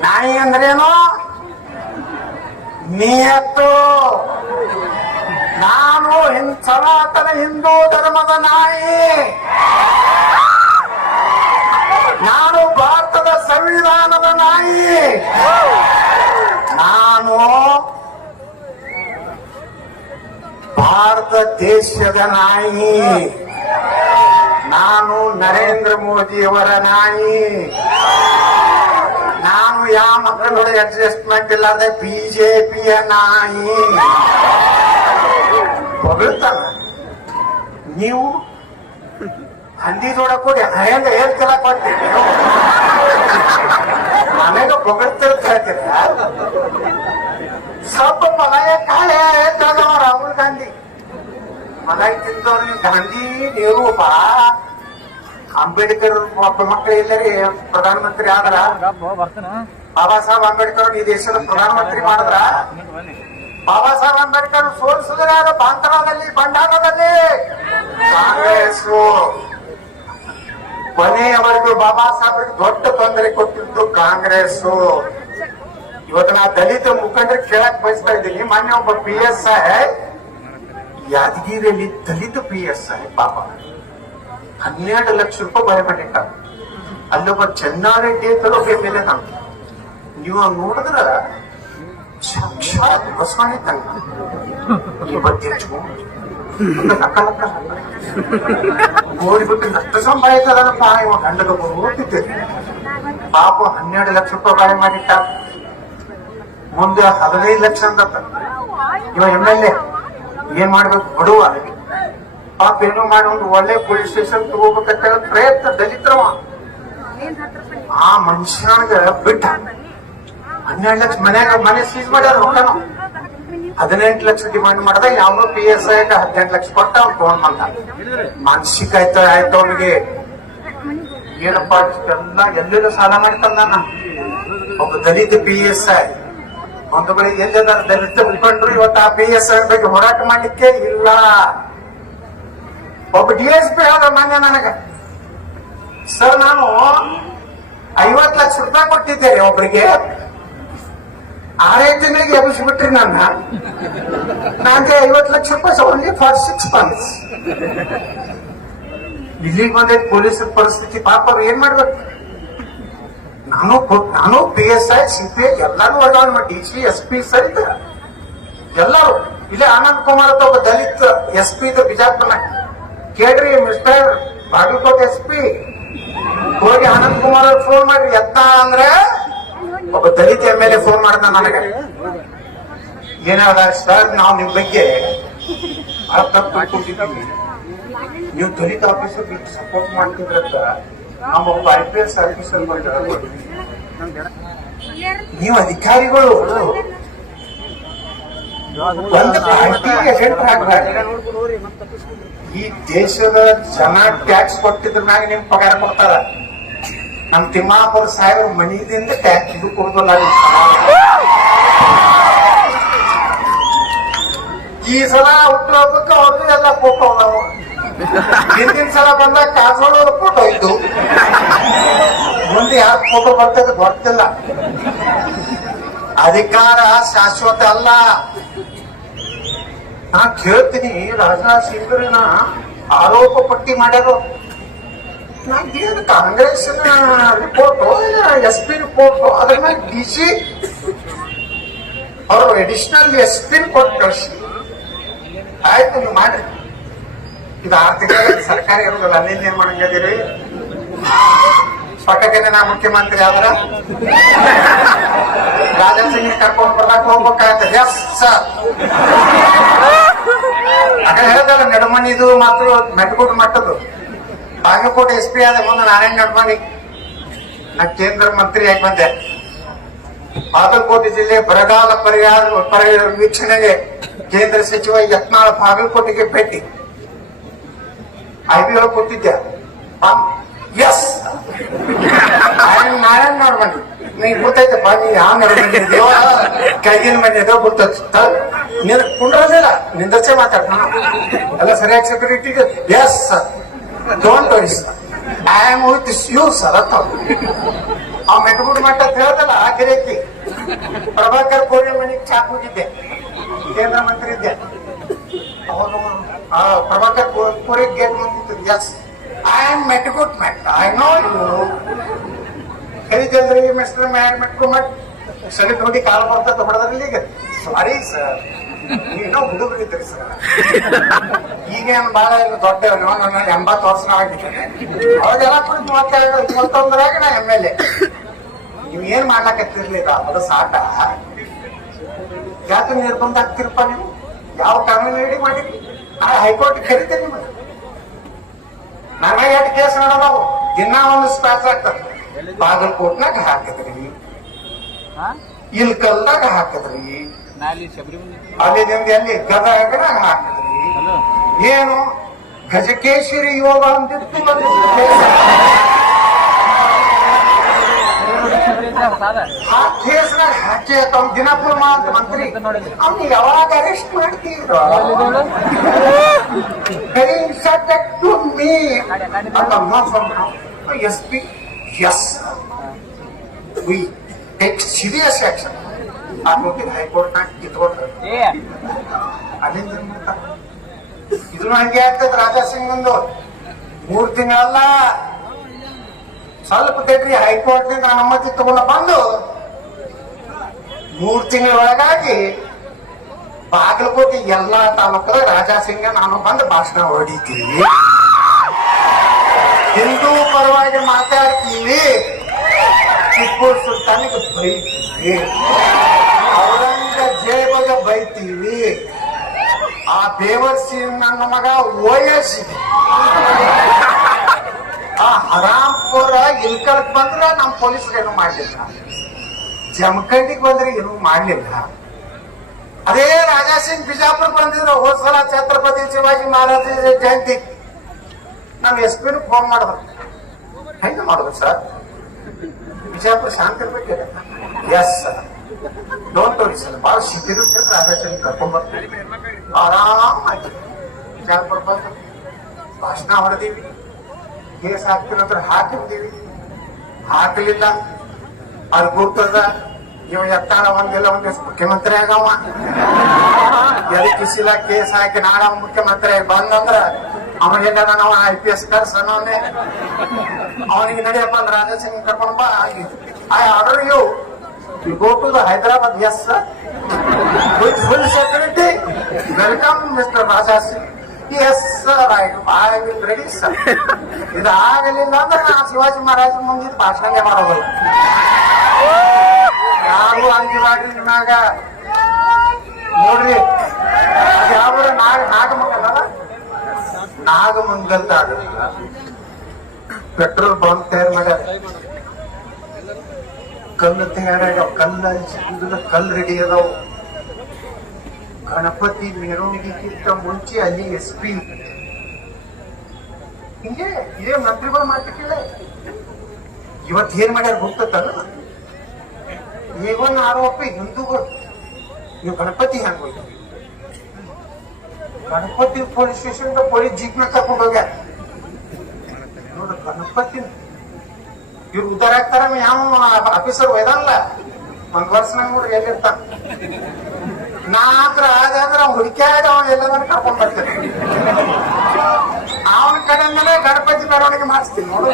ನಾಯಿ ಅಂದ್ರೇನು? ನಿಯತ್ತು. ನಾನು ಸನಾತನ ಹಿಂದೂ ಧರ್ಮದ ನಾಯಿ. ನಾನು ಭಾರತದ ಸಂವಿಧಾನದ ನಾಯಿ. ನಾನು ಭಾರತ ದೇಶದ ನಾಯಿ. ನಾನು ನರೇಂದ್ರ ಮೋದಿಯವರ ನಾಯಿ. ನಾನು ಯಾವ ಮಕ್ಕಳು ಅಡ್ಜಸ್ಟ್ಮೆಂಟ್ ಇಲ್ಲದೆ ಬಿಜೆಪಿಯ ನಾಯಿ. ಹೊಗಳ್ತಾನ. ನೀವು ಹಂದಿ ಜೋಡ ಕೊಡಿ ಹೆಂಗ ಹೇಳ್ತಿಲ್ಲ ಕೊಡ್ತೀವಿ. ನನಗ ಹೊಗಳ್ತಿರ್ತ ಹೇಳ್ತೀರ. ಸ್ವಲ್ಪ ಮಲಯ ಕಾಳೆ ಹೇಳ್ತಾವ ರಾಹುಲ್ ಗಾಂಧಿ. ಮಲೈ ತಿಂದವ್ರು ನೀವು ಗಾಂಧಿ ನೆಹರು ಅಂಬೇಡ್ಕರ್ ಒಬ್ಬ ಮಕ್ಕಳು ಎಲ್ಲರಿ ಪ್ರಧಾನಮಂತ್ರಿ ಆದ್ರ. ಬಾಬಾ ಸಾಹೇಬ್ ಅಂಬೇಡ್ಕರ್ ಈ ದೇಶದ ಪ್ರಧಾನಮಂತ್ರಿ ಮಾಡಿದ್ರ. ಬಾಬಾ ಸಾಹೇಬ್ ಅಂಬೇಡ್ಕರ್ ಸೋಲಿಸಿದ್ರೆ ಯಾರು? ಬಾಂತರಾದಲ್ಲಿ, ಭಂಡಾರದಲ್ಲಿ ಕಾಂಗ್ರೆಸ್. ಕೊನೆಯವರೆಗೂ ಬಾಬಾ ಸಾಹೇಬ್ರಿಗೆ ದೊಡ್ಡ ತೊಂದರೆ ಕೊಟ್ಟಿದ್ದು ಕಾಂಗ್ರೆಸ್. ಇವತ್ತು ನಾ ದಲಿತ ಮುಖಂಡರಿಗೆ ಕೇಳಕ್ ಬಯಸ್ತಾ ಇದ್ದೀನಿ. ಮೊನ್ನೆ ಒಬ್ಬ PSI ಯಾದಗಿರಿಯಲ್ಲಿ ದಲಿತ PSI ಪಾಪ 12 ಲಕ್ಷ ರೂಪಾಯಿ ಬರೆ ಮಾಡಿಟ್ಟ. ಅಲ್ಲೊಬ್ಬ ಚೆನ್ನಾರೆಡ್ಡಿ ಅಂತ ಒಬ್ಬ ಮೇಲೆ ನಾನು ನೀವು ನೋಡಿದ್ರ ಸಾಕ್ಷಾತ್ ಬಸವಣ್ಣ ತಂಗ ಈ ಬಗ್ಗೆ ಓಡಿಬಿಟ್ಟು ನಷ್ಟ ಸಂಭಾಯಿತದನಪ್ಪ. ಇವ ಗಂಡಗ ಹೋಗ್ತಿದ್ದೇನೆ ಪಾಪ 12 ಲಕ್ಷ ರೂಪಾಯಿ ಬಾಳೆ ಮಾಡಿಟ್ಟ. ಮುಂದೆ 15 ಲಕ್ಷ ಅಂತ ಇವ MLA ಏನ್ ಮಾಡ್ಬೇಕು? ಬಡುವ ಪಾಪ ಏನೋ ಮಾಡಿ ಒಂದು ಒಳ್ಳೆ ಪೊಲೀಸ್ ಸ್ಟೇಷನ್ ತಗೋಬೇಕಂತ ಪ್ರಯತ್ನ ದಲಿತರವ. ಆ ಮನುಷ್ಯನಿಗೆ ಬಿಟ್ಟ 12 ಲಕ್ಷ ಮನೆ ಸೀಸ್ ಮಾಡ್ಯಾರ. ರೊಕ್ಕನು 18 ಲಕ್ಷ ಡಿಮಾಂಡ್ ಮಾಡಿದ. ಯಾವನೋ PSI 18 ಲಕ್ಷ ಕೊಟ್ಟ ಅವ್ನು ಫೋನ್ ಬಂದ. ಮಾನಸಿಕ ಆಯ್ತು ಅವನಿಗೆ. ಏನಪ್ಪ ಎಲ್ಲ ಎಲ್ಲೆಲ್ಲ ಸಾಲ ಮಾಡಿ ತಂದಾನ. ಒಬ್ಬ ದಲಿತ PSI ಒಂದು ಬಳಿ ಎಲ್ಲೆಲ್ಲ ದಲಿತ ಮುಖಂಡರು ಇವತ್ತು ಆ PSI ಬಗ್ಗೆ ಹೋರಾಟ ಮಾಡ್ಲಿಕ್ಕೆ ಇಲ್ಲ. ಒಬ್ಬ DSP ಆದ ಮಾನ್ಯ ನನಗ, ಸರ್ ನಾನು 50 ಲಕ್ಷ ರೂಪಾಯಿ ಕೊಟ್ಟಿದ್ದೇನೆ ಒಬ್ಬರಿಗೆ, 6 ತಿಂಗಳಿಗೆ ಎಬ್ಬಿಸ್ಬಿಟ್ರಿ ನನ್ನ. ನನಗೆ 50 ಲಕ್ಷ ರೂಪಾಯಿ ಓನ್ಲಿ ಫಾರ್ 6 months. ಇಲ್ಲಿಗೆ ಬಂದೈತಿ ಪೊಲೀಸರ ಪರಿಸ್ಥಿತಿ. ಪಾಪ ಅವ್ರು ಏನ್ ಮಾಡ್ಬೇಕು? ನಾನು PSI CPI ಎಲ್ಲಾರು ವರ್ಗಾವಣೆ ಮಾಡಿ DC SP ಸರಿತ ಎಲ್ಲರೂ. ಇಲ್ಲಿ ಆನಂದ್ ಕುಮಾರ್ ಅಂತ ಒಬ್ಬ ದಲಿತ SP ಇದ್ದ ಬಿಜಾಪುರ. ಕೇಳ್ರಿ ಮಿಸ್ಟರ್ ಬಾಗಲಕೋಟೆ SP ಹೋಗಿ ಆನಂದ್ ಕುಮಾರ್ ಅವ್ರಿಗೆ ಫೋನ್ ಮಾಡ್ರಿ. ಎತ್ತ ಅಂದ್ರೆ ಒಬ್ಬ ದಲಿತ MLA ಫೋನ್ ಮಾಡ್ದ ನನಗೆ. ಏನಾದ ಸರ್, ನಾವು ನಿಮ್ ಬಗ್ಗೆ ತಪ್ಪು ತಿಳ್ಕೊಂಡಿದ್ದೀವಿ. ನೀವು ದಲಿತ ಆಫೀಸರ್ ಸಪೋರ್ಟ್ ಮಾಡ್ತಿದ್ರಂತ ನಮ್ಮ ಒಬ್ಬ IPS ಆಫೀಸರ್ ನೀವು ಅಧಿಕಾರಿಗಳು ಒಂದು ಪಾರ್ಟಿ ಏಜೆಂಟ್ ಆಗ್ಬಾರ್ದು. ಈ ದೇಶದ ಜನ ಟ್ಯಾಕ್ಸ್ ಕೊಟ್ಟಿದ್ರ ಮ್ಯಾಗ ನಿಮ್ ಪಗಾರ ಕೊಡ್ತಾರ. ನಮ್ ತಿಮ್ಮಾಪುರ ಸಾಹೇಬ್ರ ಮನಿದಿಂದ ಟ್ಯಾಕ್ಸ್ ಇದು ಕೊಡುದಿಲ್ಲ. ಈ ಸಲ ಹುಟ್ಟುಹಬ್ಬಕ್ಕೆ ಅವ್ರದ್ದು ಎಲ್ಲ ಫೋಟೋ ನಾವು ಹಿಂದಿನ ಸಲ ಬಂದಾಗ ಕಾಸೋಳ ಫೋಟೋ ಇದ್ದು ಮುಂದೆ ಯಾರ ಫೋಟೋ ಬರ್ತದೆ ಗೊತ್ತಿಲ್ಲ. ಅಧಿಕಾರ ಶಾಶ್ವತ ಅಲ್ಲ. ನಾ ಕೇಳ್ತೀನಿ, ರಾಜನಾಥ್ ಸಿಂಗ್ರನ್ನ ಆರೋಪ ಪಟ್ಟಿ ಮಾಡ್ಯಾರು. ಏನು ಕಾಂಗ್ರೆಸ್ನ ರಿಪೋರ್ಟು SP ರಿಪೋರ್ಟು ಅದ್ರ ಮೇಲೆ DC ಅವರು ಅಡಿಷನಲ್ SP ಕೊಟ್ಟು ಕಳಿಸಿ ಆಯ್ತು ನೀವು ಮಾಡ್ರಿ. ಇದು ಆರ್ಥಿಕ ಸರ್ಕಾರ ಇರೋದಿಲ್ಲ. ಅಲ್ಲಿಂದ ಏನ್ ಮಾಡಂಗದಿರಿ? ಪಕ್ಕಕ್ಕೆ ನಾ ಮುಖ್ಯಮಂತ್ರಿ ಆದ್ರ ರಾಜನ್ ಸಿಂಗ್ ಕರ್ಕೊಂಡು ಬರ್ಲಾಕ ಹೋಗ್ಬೇಕಾಗ್ತದೆ. ಎಸ್ ಸರ್ ಅక్కడ ಹೇಳ್ದಲ್ಲ, ನಡುಮನಿದು ಮಾತ್ರ ಮೆಟ್ಗುಡ್ ಮಟ್ಟದ್ದು ಬಾಗಲಕೋಟೆ SP ಆದ ಮುಂದೆ ನಾರಾಯಣ ನಡ್ಮನಿ ನಾ ಕೇಂದ್ರ ಮಂತ್ರಿ ಆಗಿ ಬಂದೆ. ಬಾಗಲಕೋಟೆ ಜಿಲ್ಲೆ ಬರಗಾಲ ಪರಿಹಾರ ವೀಕ್ಷಣೆಗೆ ಕೇಂದ್ರ ಸಚಿವ ಯತ್ನಾಳ್ ಬಾಗಲಕೋಟೆಗೆ ಭೇಟಿ. IB ಒಳಗೆ ಕೊಟ್ಟಿದ್ದೆ. ಎಸ್ ನಾರಾಯಣ ನಡ್ಮನಿ ನೀ ಗೊತ್ತೈತಪ್ಪ, ನೀ ಯಾವ ನಡ್ಮನಿ ಕೈಗಿನ ಮನೆ ಎದೋ ಗೊತ್ತ ಕುಂಡ್ರದಿಲ್ಲ ನಿಂದರ್ಸೆ ಮಾತಾಡ್ತಾನ ಎಲ್ಲ ಸರಿಯಾಗಿ security. Yes sir, don't worry sir, I am with you sir ಅಂತ ಆ ಮೆಟ್ಗುಡ್ ಮಟ್ಟ ಅಂತ ಹೇಳ್ದಲ್ಲ ಆ ಗಿರೇಕಿ ಪ್ರಭಾಕರ್ ಕೋರಿ ಮನೆಗೆ ಚಾಕ್ ಹೋಗಿದ್ದೆ. ಕೇಂದ್ರ ಮಂತ್ರಿ ಇದ್ದೆ ಅವಾಗ. ಪ್ರಭಾಕರ್ ಕೋರಿ ಗೇಟ್ ಮುಂದಿತ್ತು. ಎಸ್ ಐ ಆಮ್ ಮೆಟ್ಗುಡ್ ಮಟ್, ಐ ನೋ ಯು ಕರೀತಲ್ರಿ ಮಿಸ್ಟರ್ ಮೆಟ್ಗುಡ್ ಮಟ್. ಸರಿ ನೋಡಿ ಕಾಲ ಬರ್ತದೆ ಹೊಡೆದ್ರಲ್ಲಿ. ಈಗ ಸಾರಿ ಸರ್, ನೀನೋ ಹುಡುಗರಿದ್ರಿ ಸರ್. ಈಗೇನು ಬಹಳ ದೊಡ್ಡ 80 ವರ್ಷ ಆಗಿದ್ದೇನೆ. ಅವಾಗೆಲ್ಲ ಕೂಡ 21ರಾಗ ನಾ MLA. ನೀವ್ ಏನ್ ಮಾಡ್ಲಾಕತ್ತಿರ್ಲಿಲ್ಲ ಅದು ಸಾಟ. ಯಾಕೆ ನಿರ್ಬಂಧ ಆಗ್ತಿರಪ್ಪ ನೀವು? ಯಾವ ಕಾನೂನು ರೆಡಿ ಮಾಡಿರಿ? ಹೈಕೋರ್ಟ್ ಕರಿತೇನೆ ನಿಮಗೆ. ನನಗೆ 2 ಕೇಸ್ ನೋಡೋದು ದಿನ ಒಂದು ಸ್ಪಾಚ್ ಆಗ್ತದೆ. ಬಾಗಲಕೋಟ್ನಾಗ ಹಾಕಿದ್ರಿ, ಇಲ್ಕಲ್ದಾಗ ಹಾಕಿದ್ರಿ, ಅಲ್ಲಿ ನಿಮ್ದು ಎಲ್ಲಿ ಗದಗನಾಗ ಹಾಕಿದ್ರಿ. ಏನು ಗಜಕೇಶ್ವರಿ ಯೋಗ ಅಂತಿತ್ತು. ಆ ಕೇಸ್ನಾಗ ಹಾಕಿ ತಮ್ಮ ದಿನಪುರ ಮಂತ್ರಿ ಅವ್ನು ಯಾವಾಗ ಅರೆಸ್ಟ್ ಮಾಡ್ತೀರ? Subject to me SP. Yes we take serious action. ಆ ನೋಟಿಗೆ ಹೈಕೋರ್ಟ್ನಾಗ ಕಿತ್ಕೊಂಡ್ರೆ ಅಲ್ಲಿಂದ ಇದನ್ನು ಹಂಗೆ ಆಗ್ತದೆ. ರಾಜಾ ಸಿಂಗ್ ಒಂದು 3 ತಿಂಗಳಲ್ಲ, ಸ್ವಲ್ಪ ತಡ್ರಿ. ಹೈಕೋರ್ಟ್ನಿಂದ ಅನುಮತಿ ತಗೊಂಡು ಬಂದು 3 ತಿಂಗಳೊಳಗಾಗಿ ಬಾಗಲಕೋಟೆ ಎಲ್ಲಾ ತಾಲೂಕದ ರಾಜಾ ಸಿಂಗ್ ನಾನು ಬಂದು ಭಾಷಣ ಹೊಡಿತೀವಿ, ಹಿಂದೂ ಪರವಾಗಿ ಮಾತಾಡ್ತೀವಿ, ಟಿಪ್ಪು ಸುಲ್ತಾನಿಗೆ ಬೈತೀವಿ, ಔರಂಗಜೇಬಗೆ ಬೈತೀವಿ, ಆ ಬೇವರ್ಸಿ ನನ್ನ ಮಗ ವಯಸ್ಸಿದೆ, ಆ ಹರಾಂಪುರ ಇಲ್ಕಲ್ಕ್ ಬಂದ್ರ ನಮ್ ಪೊಲೀಸರು ಏನು ಮಾಡ್ಲಿಲ್ಲ, ಜಮಖಂಡಿಗೆ ಬಂದ್ರೆ ಏನು ಮಾಡ್ಲಿಲ್ಲ. ಅದೇ ರಾಜಾ ಸಿಂಗ್ ಬಿಜಾಪುರ ಬಂದಿದ್ರು ಹೋದ್ ಸಲ ಛತ್ರಪತಿ ಶಿವಾಜಿ ಮಹಾರಾಜ ಜಯಂತಿ. ನಮ್ SP ಫೋನ್ ಮಾಡಿದ್ರು, ಹೆಂಗ ಮಾಡುದು ಸರ್, ಬಿಜಾಪುರ ಶಾಂತಿ ಇರ್ಬೇಕಿಲ್ಲ. Yes sir, don't worry sir, ಬಹಳ ಸಿಕ್ಕಿರುತ್ತೆ ರಾಜಾ ಸಿಂಗ್ ಕರ್ಕೊಂಡ್ ಬರ್ತೀವಿ, ಆರಾಮಾಗಿ ಬಿಜಾಪುರ ಬಂದು ಭಾಷಣ ಹೊಡೆದೀವಿ, ಕೇಸ್ ಹಾಕ್ತಿರೋದ್ರ ಹಾಕಿರ್ತೀವಿ, ಹಾಕಲಿಲ್ಲ ಅದು ಗೊತ್ತದ. ಇವ ಎತ್ತಾಳ ಒಂದಿಲ್ಲ ಒಂದಿವ್ಸ ಮುಖ್ಯಮಂತ್ರಿ ಆಗವ, ಎದಕ್ಕಿಸಿಲ್ಲ ಕೇಸ್ ಹಾಕಿ ನಾಳ ಮುಖ್ಯಮಂತ್ರಿ ಬಂದಂದ್ರ ಅವನಿಗೆ ನಾವು IPS ಕರ್ಸನವನ್ನೇ ಅವನಿಗೆ ನಡೆಯಪ್ಪ ಅಂದ್ರೆ ರಾಜಾ ಸಿಂಗ್ ಕರ್ಕೊಂಡ್ ಬಾ. I order you go to the Hyderabad. Yes sir, with full security. Welcome mister Raja Singh. Yes sir, I will ready sir. ಇದಾಗಲಿಲ್ಲ ಅಂದ್ರೆ ನಾ ಶಿವಾಜಿ ಮಹಾರಾಜ ಮುಂದಿನ ಭಾಷಣನೇ ಮಾಡೋದಲ್ಲ. ಯಾರು ಅಂಗಿ ಮಾಡ್ರಿ ನಿಮ್ಮಾಗ ನೋಡ್ರಿ. ಅದು ಯಾವ ನಾಗಮಂಗಲ ನಾಗಮಂಗಲ್ದಾಗ ಪೆಟ್ರೋಲ್ ಬಂಕ್ ತಯಾರು ಮಾಡ್ಯಾರ. ಕಲ್ಲು ತಯಾರಾಗ್ಯಾವ, ಕಲ್ಲು ರೆಡಿ ಅದಾವ. ಗಣಪತಿ ಮೆರವಣಿಗೆಗಿಂತ ಮುಂಚೆ ಅಲ್ಲಿ SP ಹಿಂಗೆ ಇದೇ ಮಂತ್ರಿಗಳು ಮಾತಿಲ್ಲ. ಇವತ್ತು ಏನ್ ಮಾಡ್ಯಾರ ಗೊತ್ತಲ್ಲ, ಇವನ್ ಆರೋಪಿ ಹಿಂದೂಗಳು. ನೀವು ಗಣಪತಿ ಹೆಂಗ್ ಹೋಯ್ತು, ಗಣಪತಿ ಪೊಲೀಸ್ ಸ್ಟೇಷನ್ ಪೊಲೀಸ್ ಜೀಪ್ನ ಕರ್ಕೊಂಡು ಹೋಗ್ಯಾರ. ನೋಡ್ರಿ ಗಣಪತಿ ಇವ್ರು ಉದ್ದಾರ ಆಗ್ತಾರ. ಯಾವ ಆಫೀಸರ್ ಒಯ್ದಲ್ಲ, ಒಂದ್ ವರ್ಷನಾಗ ನೋಡ್ರಿ ಎಲ್ಲಿರ್ತಾನ. ಆಗಾದ್ರೆ ಹುಡುಕ್ಯಾಡ ಅವನ್ ಎಲ್ಲಾದ್ರೂ ಕರ್ಕೊಂಡ್ ಬರ್ತಾರೆ. ಅವನ ಕಡೆ ಮೇಲೆ ಗಣಪತಿ ಮೆರವಣಿಗೆ ಮಾಡಿಸ್ತೀನಿ ನೋಡು.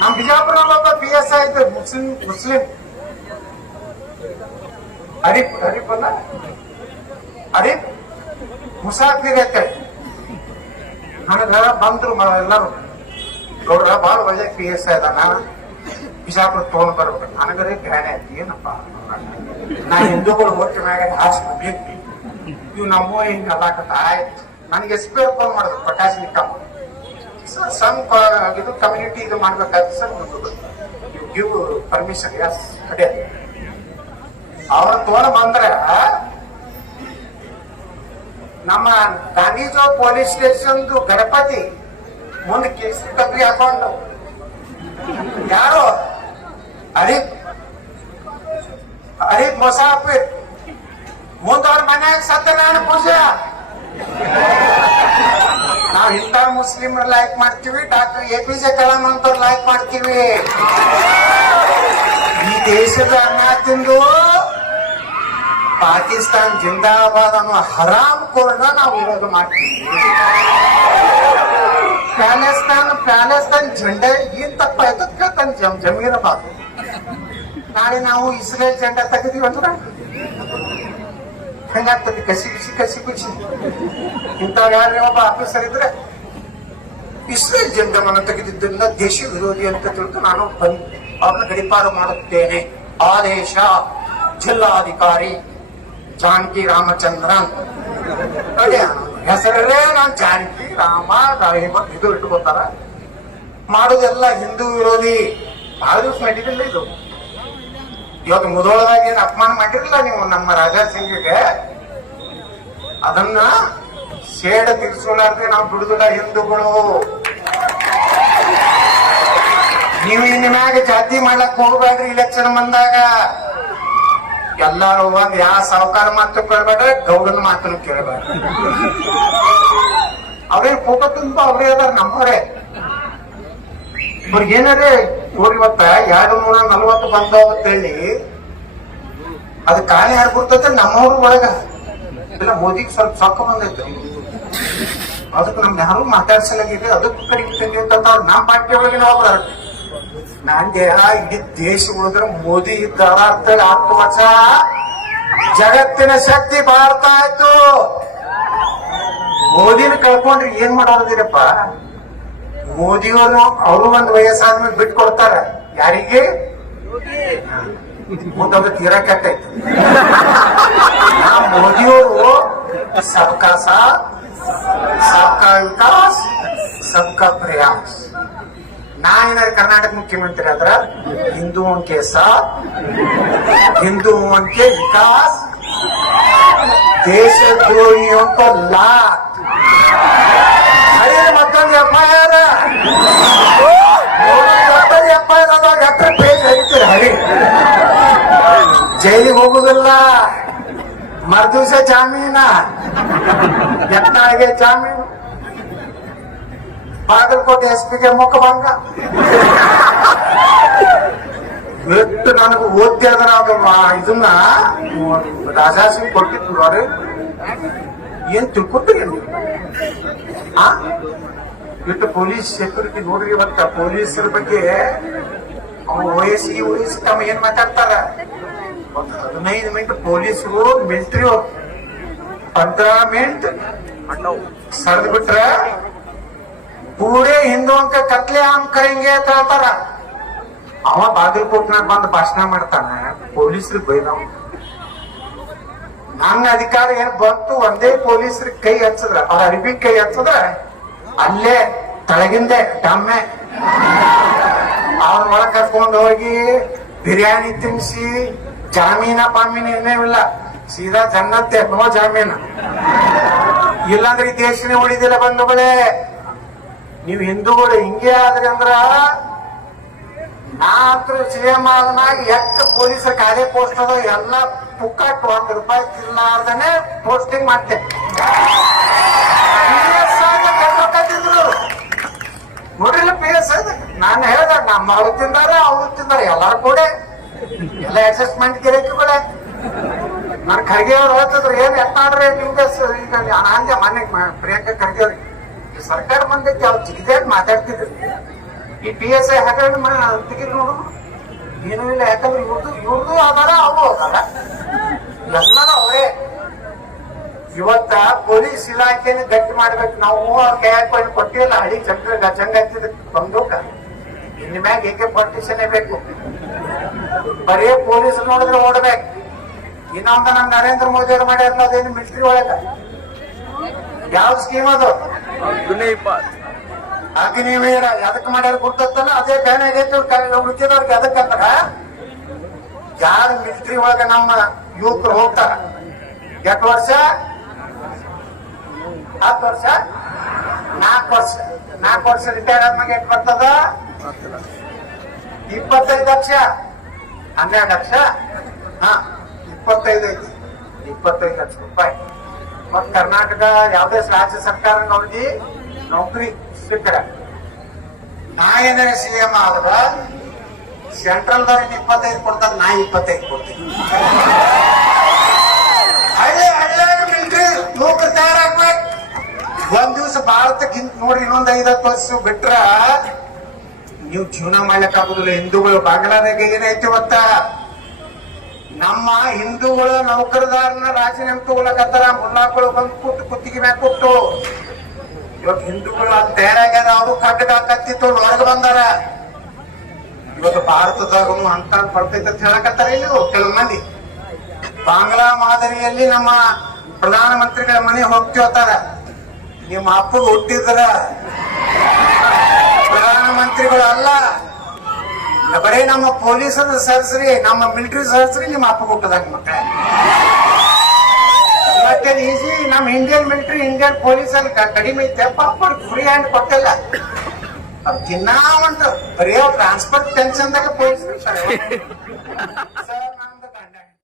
ನಮ್ ಬಿಜಾಪುರಲ್ಲಿ ಒಬ್ಬ PSI ಇದ್ರು, ಮುಸ್ಲಿಂ ಹರೀಫ್ ಅಲ್ಲ, ಹರೀಫ್ ಮುಸಾಫಿರ್ ಐತೆ. ನನಗ ಬಂದ್ರು ಎಲ್ಲರೂ ನೋಡ್ರ ಬಾಳ ಒಳ್ಳೆ PSI ಅದ, ನಾನು ಬಿಜಾಪುರ ತಗೊಂಡ್ ಬರ್ಬೇಕು. ನನಗರೇ ಬ್ಯಾನೆ ಆಯ್ತು, ಏನಪ್ಪ ನಾ ಹಿಂದೂಗಳು ಓಟ್ ಮ್ಯಾಗ ಹಾಸ್ಬೇಕು, ಇವ್ ನಮ್ಮ ಹಿಂಗ ಅಲ್ಲಾಕತ್ತ. ಆಯ್ತು, ನನಗೆ SP ಫೋನ್ ಮಾಡಿದ್ರು, ಪ್ರಕಾಶ್ ನಿಕ್ಕಮ್ಮ ಸರ್, ಸಮ್ ಇದು ಕಮ್ಯುನಿಟಿ ಇದು ಮಾಡ್ಬೇಕಾಯ್ತು ಸರ್, ಗಿವ್ ಪರ್ಮಿಷನ್. ಎಸ್ ಅದೇ ಅವ್ರ ತೋಣ ಬಂದ್ರ ನಮ್ಮ ಗಾಂಧಿ ಚೌಕ್ ಪೊಲೀಸ್ ಸ್ಟೇಷನ್ ಗಣಪತಿ ಮುಂದೆ ಕೇಸರಿ ಟಪ್ಪಿ ಹಾಕೊಂಡು ಯಾರು ಹರೀಫ್ ಮುಸಾಫಿರ್ ಮುಂದೆ ಅವ್ರ ಮನ್ಯಾಗ ಸತ್ಯನಾರಾಯಣ ಪೂಜೆ. ನಾವ್ ಇಂಥ ಮುಸ್ಲಿಮ್ರ ಲೈಕ್ ಮಾಡ್ತೀವಿ, ಡಾಕ್ಟರ್ APJ ಕಲಾಂ ಅಂತವ್ರು ಲೈಕ್ ಮಾಡ್ತೀವಿ. ಈ ದೇಶದ ಅನ್ನ ತಿಂದು ಪಾಕಿಸ್ತಾನ್ ಜಿಂದಾಬಾದ್ ಅನ್ನೋ ಹರಾಮ್ ಕೋರ್ನ ನಾವು ವಿರೋಧ ಮಾಡ್ತೀವಿ. ಪ್ಯಾಲೆಸ್ತಾನ್ ಝಂಡ ಏನ್ ತಪ್ಪಾಯ್ತು ಕೇಳ್ತಾನೆ ಜಮೀನ ಬಾದು. ನಾಳೆ ನಾವು ಇಸ್ರೇಲ್ ಜೆಂಡಾ ತೆಗೆದೀವಿ ಅಂದ್ರೆ ಹೆಂಗಾಗ್ತದೆ? ಕಸಿ ಬಿಸಿ ಇಂಥ ಯಾರೇ ಒಬ್ಬ ಆಫೀಸರ್ ಇದ್ರೆ ಇಸ್ರೇಲ್ ಜೆಂಡಾವನ್ನು ತೆಗೆದಿದ್ದರಿಂದ ದೇಶ ವಿರೋಧಿ ಅಂತ ತಿಳ್ಕೊಂಡು ನಾನು ಅವ್ರನ್ನ ಗಡಿಪಾರು ಮಾಡುತ್ತೇನೆ. ಆದೇಶ ಜಿಲ್ಲಾಧಿಕಾರಿ ಜಾನಕಿ ರಾಮಚಂದ್ರನ್. ಹೆಸರೇ ನಾನು ಜಾನಕಿ ರಾಮ ಇದು ಇಟ್ಟುಕೊತಾರ. ಮಾಡೋದೆಲ್ಲ ಹಿಂದೂ ವಿರೋಧಿ. ಬಹಳ ದಿವಸ ನಡೀತಿಲ್ಲ ಇದು. ಇವತ್ತು ಮುದೋಳದಾಗ ಏನ್ ಅಪಮಾನ ಮಾಡಿರಲಿಲ್ಲ ನೀವು ನಮ್ಮ ರಾಜಾ ಸಿಂಗ್ಗೆ, ಅದನ್ನ ಸೇಡ ತಿರ್ಸೋಲಾರ್ದೆ ನಾವು ದುಡಿದ ಹಿಂದೂಗಳು. ನೀವು ಇನ್ ಮ್ಯಾಗ ಜಾತಿ ಮಾಡ್ಲಕ್ ಹೋಗ್ಬೇಡ್ರಿ. ಇಲೆಕ್ಷನ್ ಬಂದಾಗ ಎಲ್ಲಾರು ಒಂದ್ ಯಾವ ಸಾವುಕಾರ ಮಾತು ಕೇಳ್ಬೇಡ್ರಿ, ಗೌಡನ ಮಾತನ್ನು ಕೇಳ್ಬೇಡ್ರಿ. ಅವ್ರೇನ್ ಫೋಟೋ ತುಂಬ ಅವ್ರೇ ಅದಾರ, ನಮ್ಮವ್ರೆ. ಇವ್ರಿಗೆ ಏನಾರೇ ಇವತ್ತ 240 ಬಂದವ ಅಂತ ಹೇಳಿ ಅದ್ ಖಾಲಿ ಆಗ್ಬಿಡ್ತೈತೆ ನಮ್ಮವ್ರ ಒಳಗ. ಇಲ್ಲ ಮೋದಿಗೆ ಸ್ವಲ್ಪ ಸೊಕ್ಕ ಬಂದೈತೆ, ಅದಕ್ಕೆ ನಮ್ಗೆ ಯಾರು ಮಾತಾಡ್ಸಲಾಗಿದೆ, ಅದಕ್ಕೆ ಕಡಿಮೆ ತಂಗಿ ಅಂತ ನಮ್ಮ ಪಾರ್ಟಿ ಒಳಗಿನ ಒಬ್ರು. ನಂಗೆ ಇಡೀ ದೇಶ ಉಳಿದ್ರೆ ಮೋದಿ ಇದ್ದಾರ ಅಂತ 10 ವರ್ಷ ಜಗತ್ತಿನ ಶಕ್ತಿ ಭಾರತ ಆಯ್ತು. ಮೋದಿನ ಕಳ್ಕೊಂಡ್ರೆ ಏನ್ ಮಾಡೋದಿರಪ್ಪ? ಮೋದಿಯವರು ಅವರು ಒಂದ್ ವಯಸ್ಸಾದ್ಮೇಲೆ ಬಿಟ್ಟು ಕೊಡ್ತಾರ. ಯಾರಿಗೆ? ಮುಂದೊಂದು ತೀರಕೈತಿ. ಮೋದಿಯವರು ಸಬ್ಕಾ ಸಾಥ್ ಸಬ್ಕಾ ವಿಕಾಸ್ ಸಬ್ಕಾ ಪ್ರಯಾಸ್. ನಾನೇನಾದ್ರು ಕರ್ನಾಟಕ ಮುಖ್ಯಮಂತ್ರಿ ಆದ್ರ ಹಿಂದೂओं के साथ हिंदुओं के विकास, ದೇಶದ್ರೋಹಿयों को लात. ಮತ್ತೊಂದು FIR ಅದಾಗ ಎಷ್ಟರ ಪೇಜ್ ಹರಿತೀರಿ ಹರಿ. ಜೈಲಿಗೆ ಹೋಗುದಿಲ್ಲ, ಮರ್ದಿವ್ಸ ಜಾಮೀನ, ಯತ್ನಾಳಿಗೆ ಜಾಮೀನು, ಬಾಗಲಕೋಟೆ SP ಮುಖಭಂಗ. ಎಷ್ಟು ನನಗೆ ಓದ್ತಿ ಅದ್ರ ಇದನ್ನ ರಾಜಾಸಿಂಗ್ ಕೊಟ್ಟಿದ್ರು. ಅವ್ರು ಏನ್ ತಿಳ್ಕೊತೀರಿ ನೀವು? ಇಟ್ಟು ಪೊಲೀಸ್ ಸೆಕ್ಯೂರಿಟಿ ನೋಡ್ರಿ. ಇವತ್ತ ಪೊಲೀಸರ ಬಗ್ಗೆ OS ತಮ್ಮ ಏನ್ ಮಾತಾಡ್ತಾರ? 15 ಮಿನಿಟ್ ಪೊಲೀಸರು ಮಿಲಿಟರಿ 15 ಮಿನಿಟ್ ಸರಿದ್ ಬಿಟ್ರ ಪೂರೇ ಹಿಂದೂಂಕ ಕತ್ಲೆ ಆಮ್ ಕರೆಂಗೆ ಅಂತ ಹೇಳ್ತಾರ. ಅವ ಬಾಗಲಕೋಟ್ನಾಗ ಬಂದು ಭಾಷಣ ಮಾಡ್ತಾನ, ಪೊಲೀಸರಿಗೆ ಬೈದವ. ನನ್ನ ಅಧಿಕಾರ ಏನ್ ಬಂತು, ಒಂದೇ ಪೊಲೀಸರಿಗೆ ಕೈ ಹಚ್ಚದ್ರ, ಅವ್ರ ಅರಿಬಿ ಕೈ ಹಚ್ಚದ್ರ ಅಲ್ಲೇ ತಳಗಿಂದೆ ಡಮ್ಮೆ ಅವ್ರ ಒಳಗ್ ಕರ್ಕೊಂಡು ಹೋಗಿ ಬಿರಿಯಾನಿ ತಿನ್ಸಿ ಜಾಮೀನ ಪಾಮೀನ ಏನೇವಿಲ್ಲ, ಸೀದಾ ಜನ್ನತ್ತೆ, ನೋ ಜಾಮೀನ. ಇಲ್ಲಾಂದ್ರೆ ಈ ದೇಶನೇ ಉಳಿದಿಲ್ಲ ಬಂಧುಗಳೇ. ನೀವು ಹಿಂದೂಗಳು ಹಿಂಗೆ ಆದ್ರಿ ಅಂದ್ರ ನಾತ್ರ ಸಿಎಂ ಆದನಾಗ ಎಷ್ಟ ಪೊಲೀಸರ ಖಾಲಿ ಪೋಸ್ಟ್ ಅದ ಎಲ್ಲ ಪುಕ್ಕಟ್ ₹1 ತಿನ್ನಾರ್ದನೆ ಪೋಸ್ಟಿಂಗ್ ಮಾಡ್ತೇನೆ. ನೋಡ್ರಿಲ್ಲ PS ನಾನು ಹೇಳ್ದ ನಮ್ಮ ಅವ್ರು ತಿಂದಾರ ಅವ್ರು ತಿಂದಾರ ಎಲ್ಲಾರು ಕೂಡ ಎಲ್ಲ ಅಡ್ಜಸ್ಟ್ಮೆಂಟ್ ಗಿರಕಿಗಳೇ. ನನ್ ಖರ್ಗೆ ಅವ್ರು ಹೇಳ್ತಿದ್ರು ಏನ್ ಎತ್ತಾಡ್ರೆ ನಿಮ್ಗೆ ಈಗ ಅಂದೆ ಮೊನ್ನೆ ಪ್ರಿಯಾಂಕಾ ಖರ್ಗೆ ಅವ್ರಿಗೆ ಈ ಸರ್ಕಾರ ಬಂದೈತಿ ಅವ್ರು ಜಿಗಿದೇ ಮಾತಾಡ್ತಿದ್ರು. ಈ PSI ಹಗರಣ ತೆಗಿಲ್ ನೋಡು ಏನೂ ಇಲ್ಲ, ಯಾಕಂದ್ರೆ ಇವ್ರದ್ದು ಆಧಾರ ಅವರು ಹೋಗಲ್ಲ, ಎಲ್ಲರೂ ಅವರೇ. ಇವತ್ತ ಪೊಲೀಸ್ ಇಲಾಖೆನ ಗಟ್ಟಿ ಮಾಡ್ಬೇಕು ನಾವು. ಕೈ ಹಾಕೊಂಡು ಕೊಟ್ಟಿಲ್ಲ ಹಳಿ ಜಂಗ ಹತ್ತಿದ ಬಂದೂಕ, ಇನ್ ಮ್ಯಾಗ AK-47 ಬೇಕು. ಬರೀ ಪೊಲೀಸ್ ನೋಡಿದ್ರೆ ಓಡ್ಬೇಕು. ಇನ್ನೊಂದು ನಮ್ ನರೇಂದ್ರ ಮೋದಿ ಅವ್ರು ಮಾಡ್ಯಾರಲ್ಲ ಅದೇನು ಮಿಲಿಟರಿ ಒಳಗ ಯಾವ ಸ್ಕೀಮ್ ಅದು ಅಗ್ನಿವೀರ ಎದಕ್ ಮಾಡ್ಯಾರ ಗುರ್ತತ್ತಲ್ಲ ಅದೇ ಬ್ಯಾನ್ ಆಗೈತಿ ಉಳಿದವ್ರಿಗೆ. ಎದಕ್ಕಂದ್ರ ಯಾರು ಮಿಲಿಟರಿ ಒಳಗ ನಮ್ಮ ಯುವಕರು ಹೋಗ್ತಾರ 8 ವರ್ಷ 10 ವರ್ಷ 4 ವರ್ಷ ರಿಟೈರ್ ಆದ್ಮೇಲೆ ಎಷ್ಟು ಬರ್ತದ? 25 ಲಕ್ಷ 12 ಲಕ್ಷ 25 ಐತಿ, 25 ಲಕ್ಷ ರೂಪಾಯಿ. ಮತ್ ಕರ್ನಾಟಕ ಯಾವ್ದೇ ರಾಜ್ಯ ಸರ್ಕಾರ ನೋಡಿ ನೌಕರಿ ಸಿಕ್ಕರ ನಾ ಏನಾರ CM ಆದ್ರ ಸೆಂಟ್ರಲ್ ದವ್ರಿಗೆ 25 ಕೊಡ್ತಾರ, ನಾ 25 ಕೊಡ್ತೀನಿ. ಹಳ್ಳಿ ಮಿಲಿಟರಿ ನೌಕರಿ ತಯಾರಾಗ್ಬೇಕು. ಒಂದ್ ದಿವಸ ಭಾರತಕ್ಕೆ ನೋಡ್ರಿ ಇನ್ನೊಂದ್ 5-10 ವರ್ಷ ಬಿಟ್ರ ನೀವು ಜೀವನ ಮಾಡ್ಲಿಕ್ಕೆ ಆಗುದಿಲ್ಲ. ಹಿಂದೂಗಳು ಬಾಂಗ್ಲಾದಾಗ ಏನೈತಿ ಗೊತ್ತ, ನಮ್ಮ ಹಿಂದೂಗಳ ನೌಕರದಾರನ ರಾಜೀನಾಮೆ ತಗೊಳಕತ್ತಾರ. ಮುಲ್ಲಾಗಳು ಬಂದು ಕೊಟ್ಟು ಕುತ್ತಿಗೆ ಮ್ಯಾಗ ಕೊಟ್ಟು ಇವತ್ತು ಹಿಂದೂಗಳು ಅದು ತಯಾರಾಗ್ಯಾರ. ಅವರು ಕಟ್ಟಡ ಕತ್ತಿತ್ತು ಹೊರಗೆ ಬಂದಾರ. ಇವತ್ತು ಭಾರತದಾಗೂ ಅಂತ ಬರ್ತೈತೆ ಅಂತ ಹೇಳಕತ್ತಾರ. ಇಲ್ಲಿ ಕೆಲವು ಮಂದಿ ಬಾಂಗ್ಲಾ ಮಾದರಿಯಲ್ಲಿ ನಮ್ಮ ಪ್ರಧಾನಮಂತ್ರಿಗಳ ಮನೆ ಹೋಗ್ತಿರ್ತಾರ. ನಿಮ್ಮ ಅಪ್ಪಗೆ ಹುಟ್ಟಿದ್ರ ಪ್ರಧಾನಮಂತ್ರಿಗಳು ಅಲ್ಲ, ಬರೀ ನಮ್ಮ ಪೊಲೀಸರ ಸರ್ಸ್ರಿ, ನಮ್ಮ ಮಿಲಿಟರಿ ಸರ್ಸ್ರಿ ನಿಮ್ಮ ಅಪ್ಪ ಹುಟ್ಟದಂಗ ಮಕ್ಕಳ. ಇವತ್ತೇನು ಈಸಿ ನಮ್ಮ ಇಂಡಿಯನ್ ಮಿಲಿಟರಿ ಇಂಡಿಯನ್ ಪೊಲೀಸಲ್ಲಿ ಕಡಿಮೆ ಐತೆ. ಪಾಪ ಫ್ರೀ ಹ್ಯಾಂಡ್ ಕೊಟ್ಟಿಲ್ಲ, ಅವ್ರು ತಿನ್ನಾ ಉಂಟು. ಬರೀ ಟ್ರಾನ್ಸ್ಪೋರ್ಟ್ ಟೆನ್ಷನ್ದಾಗ ಪೊಲೀಸ್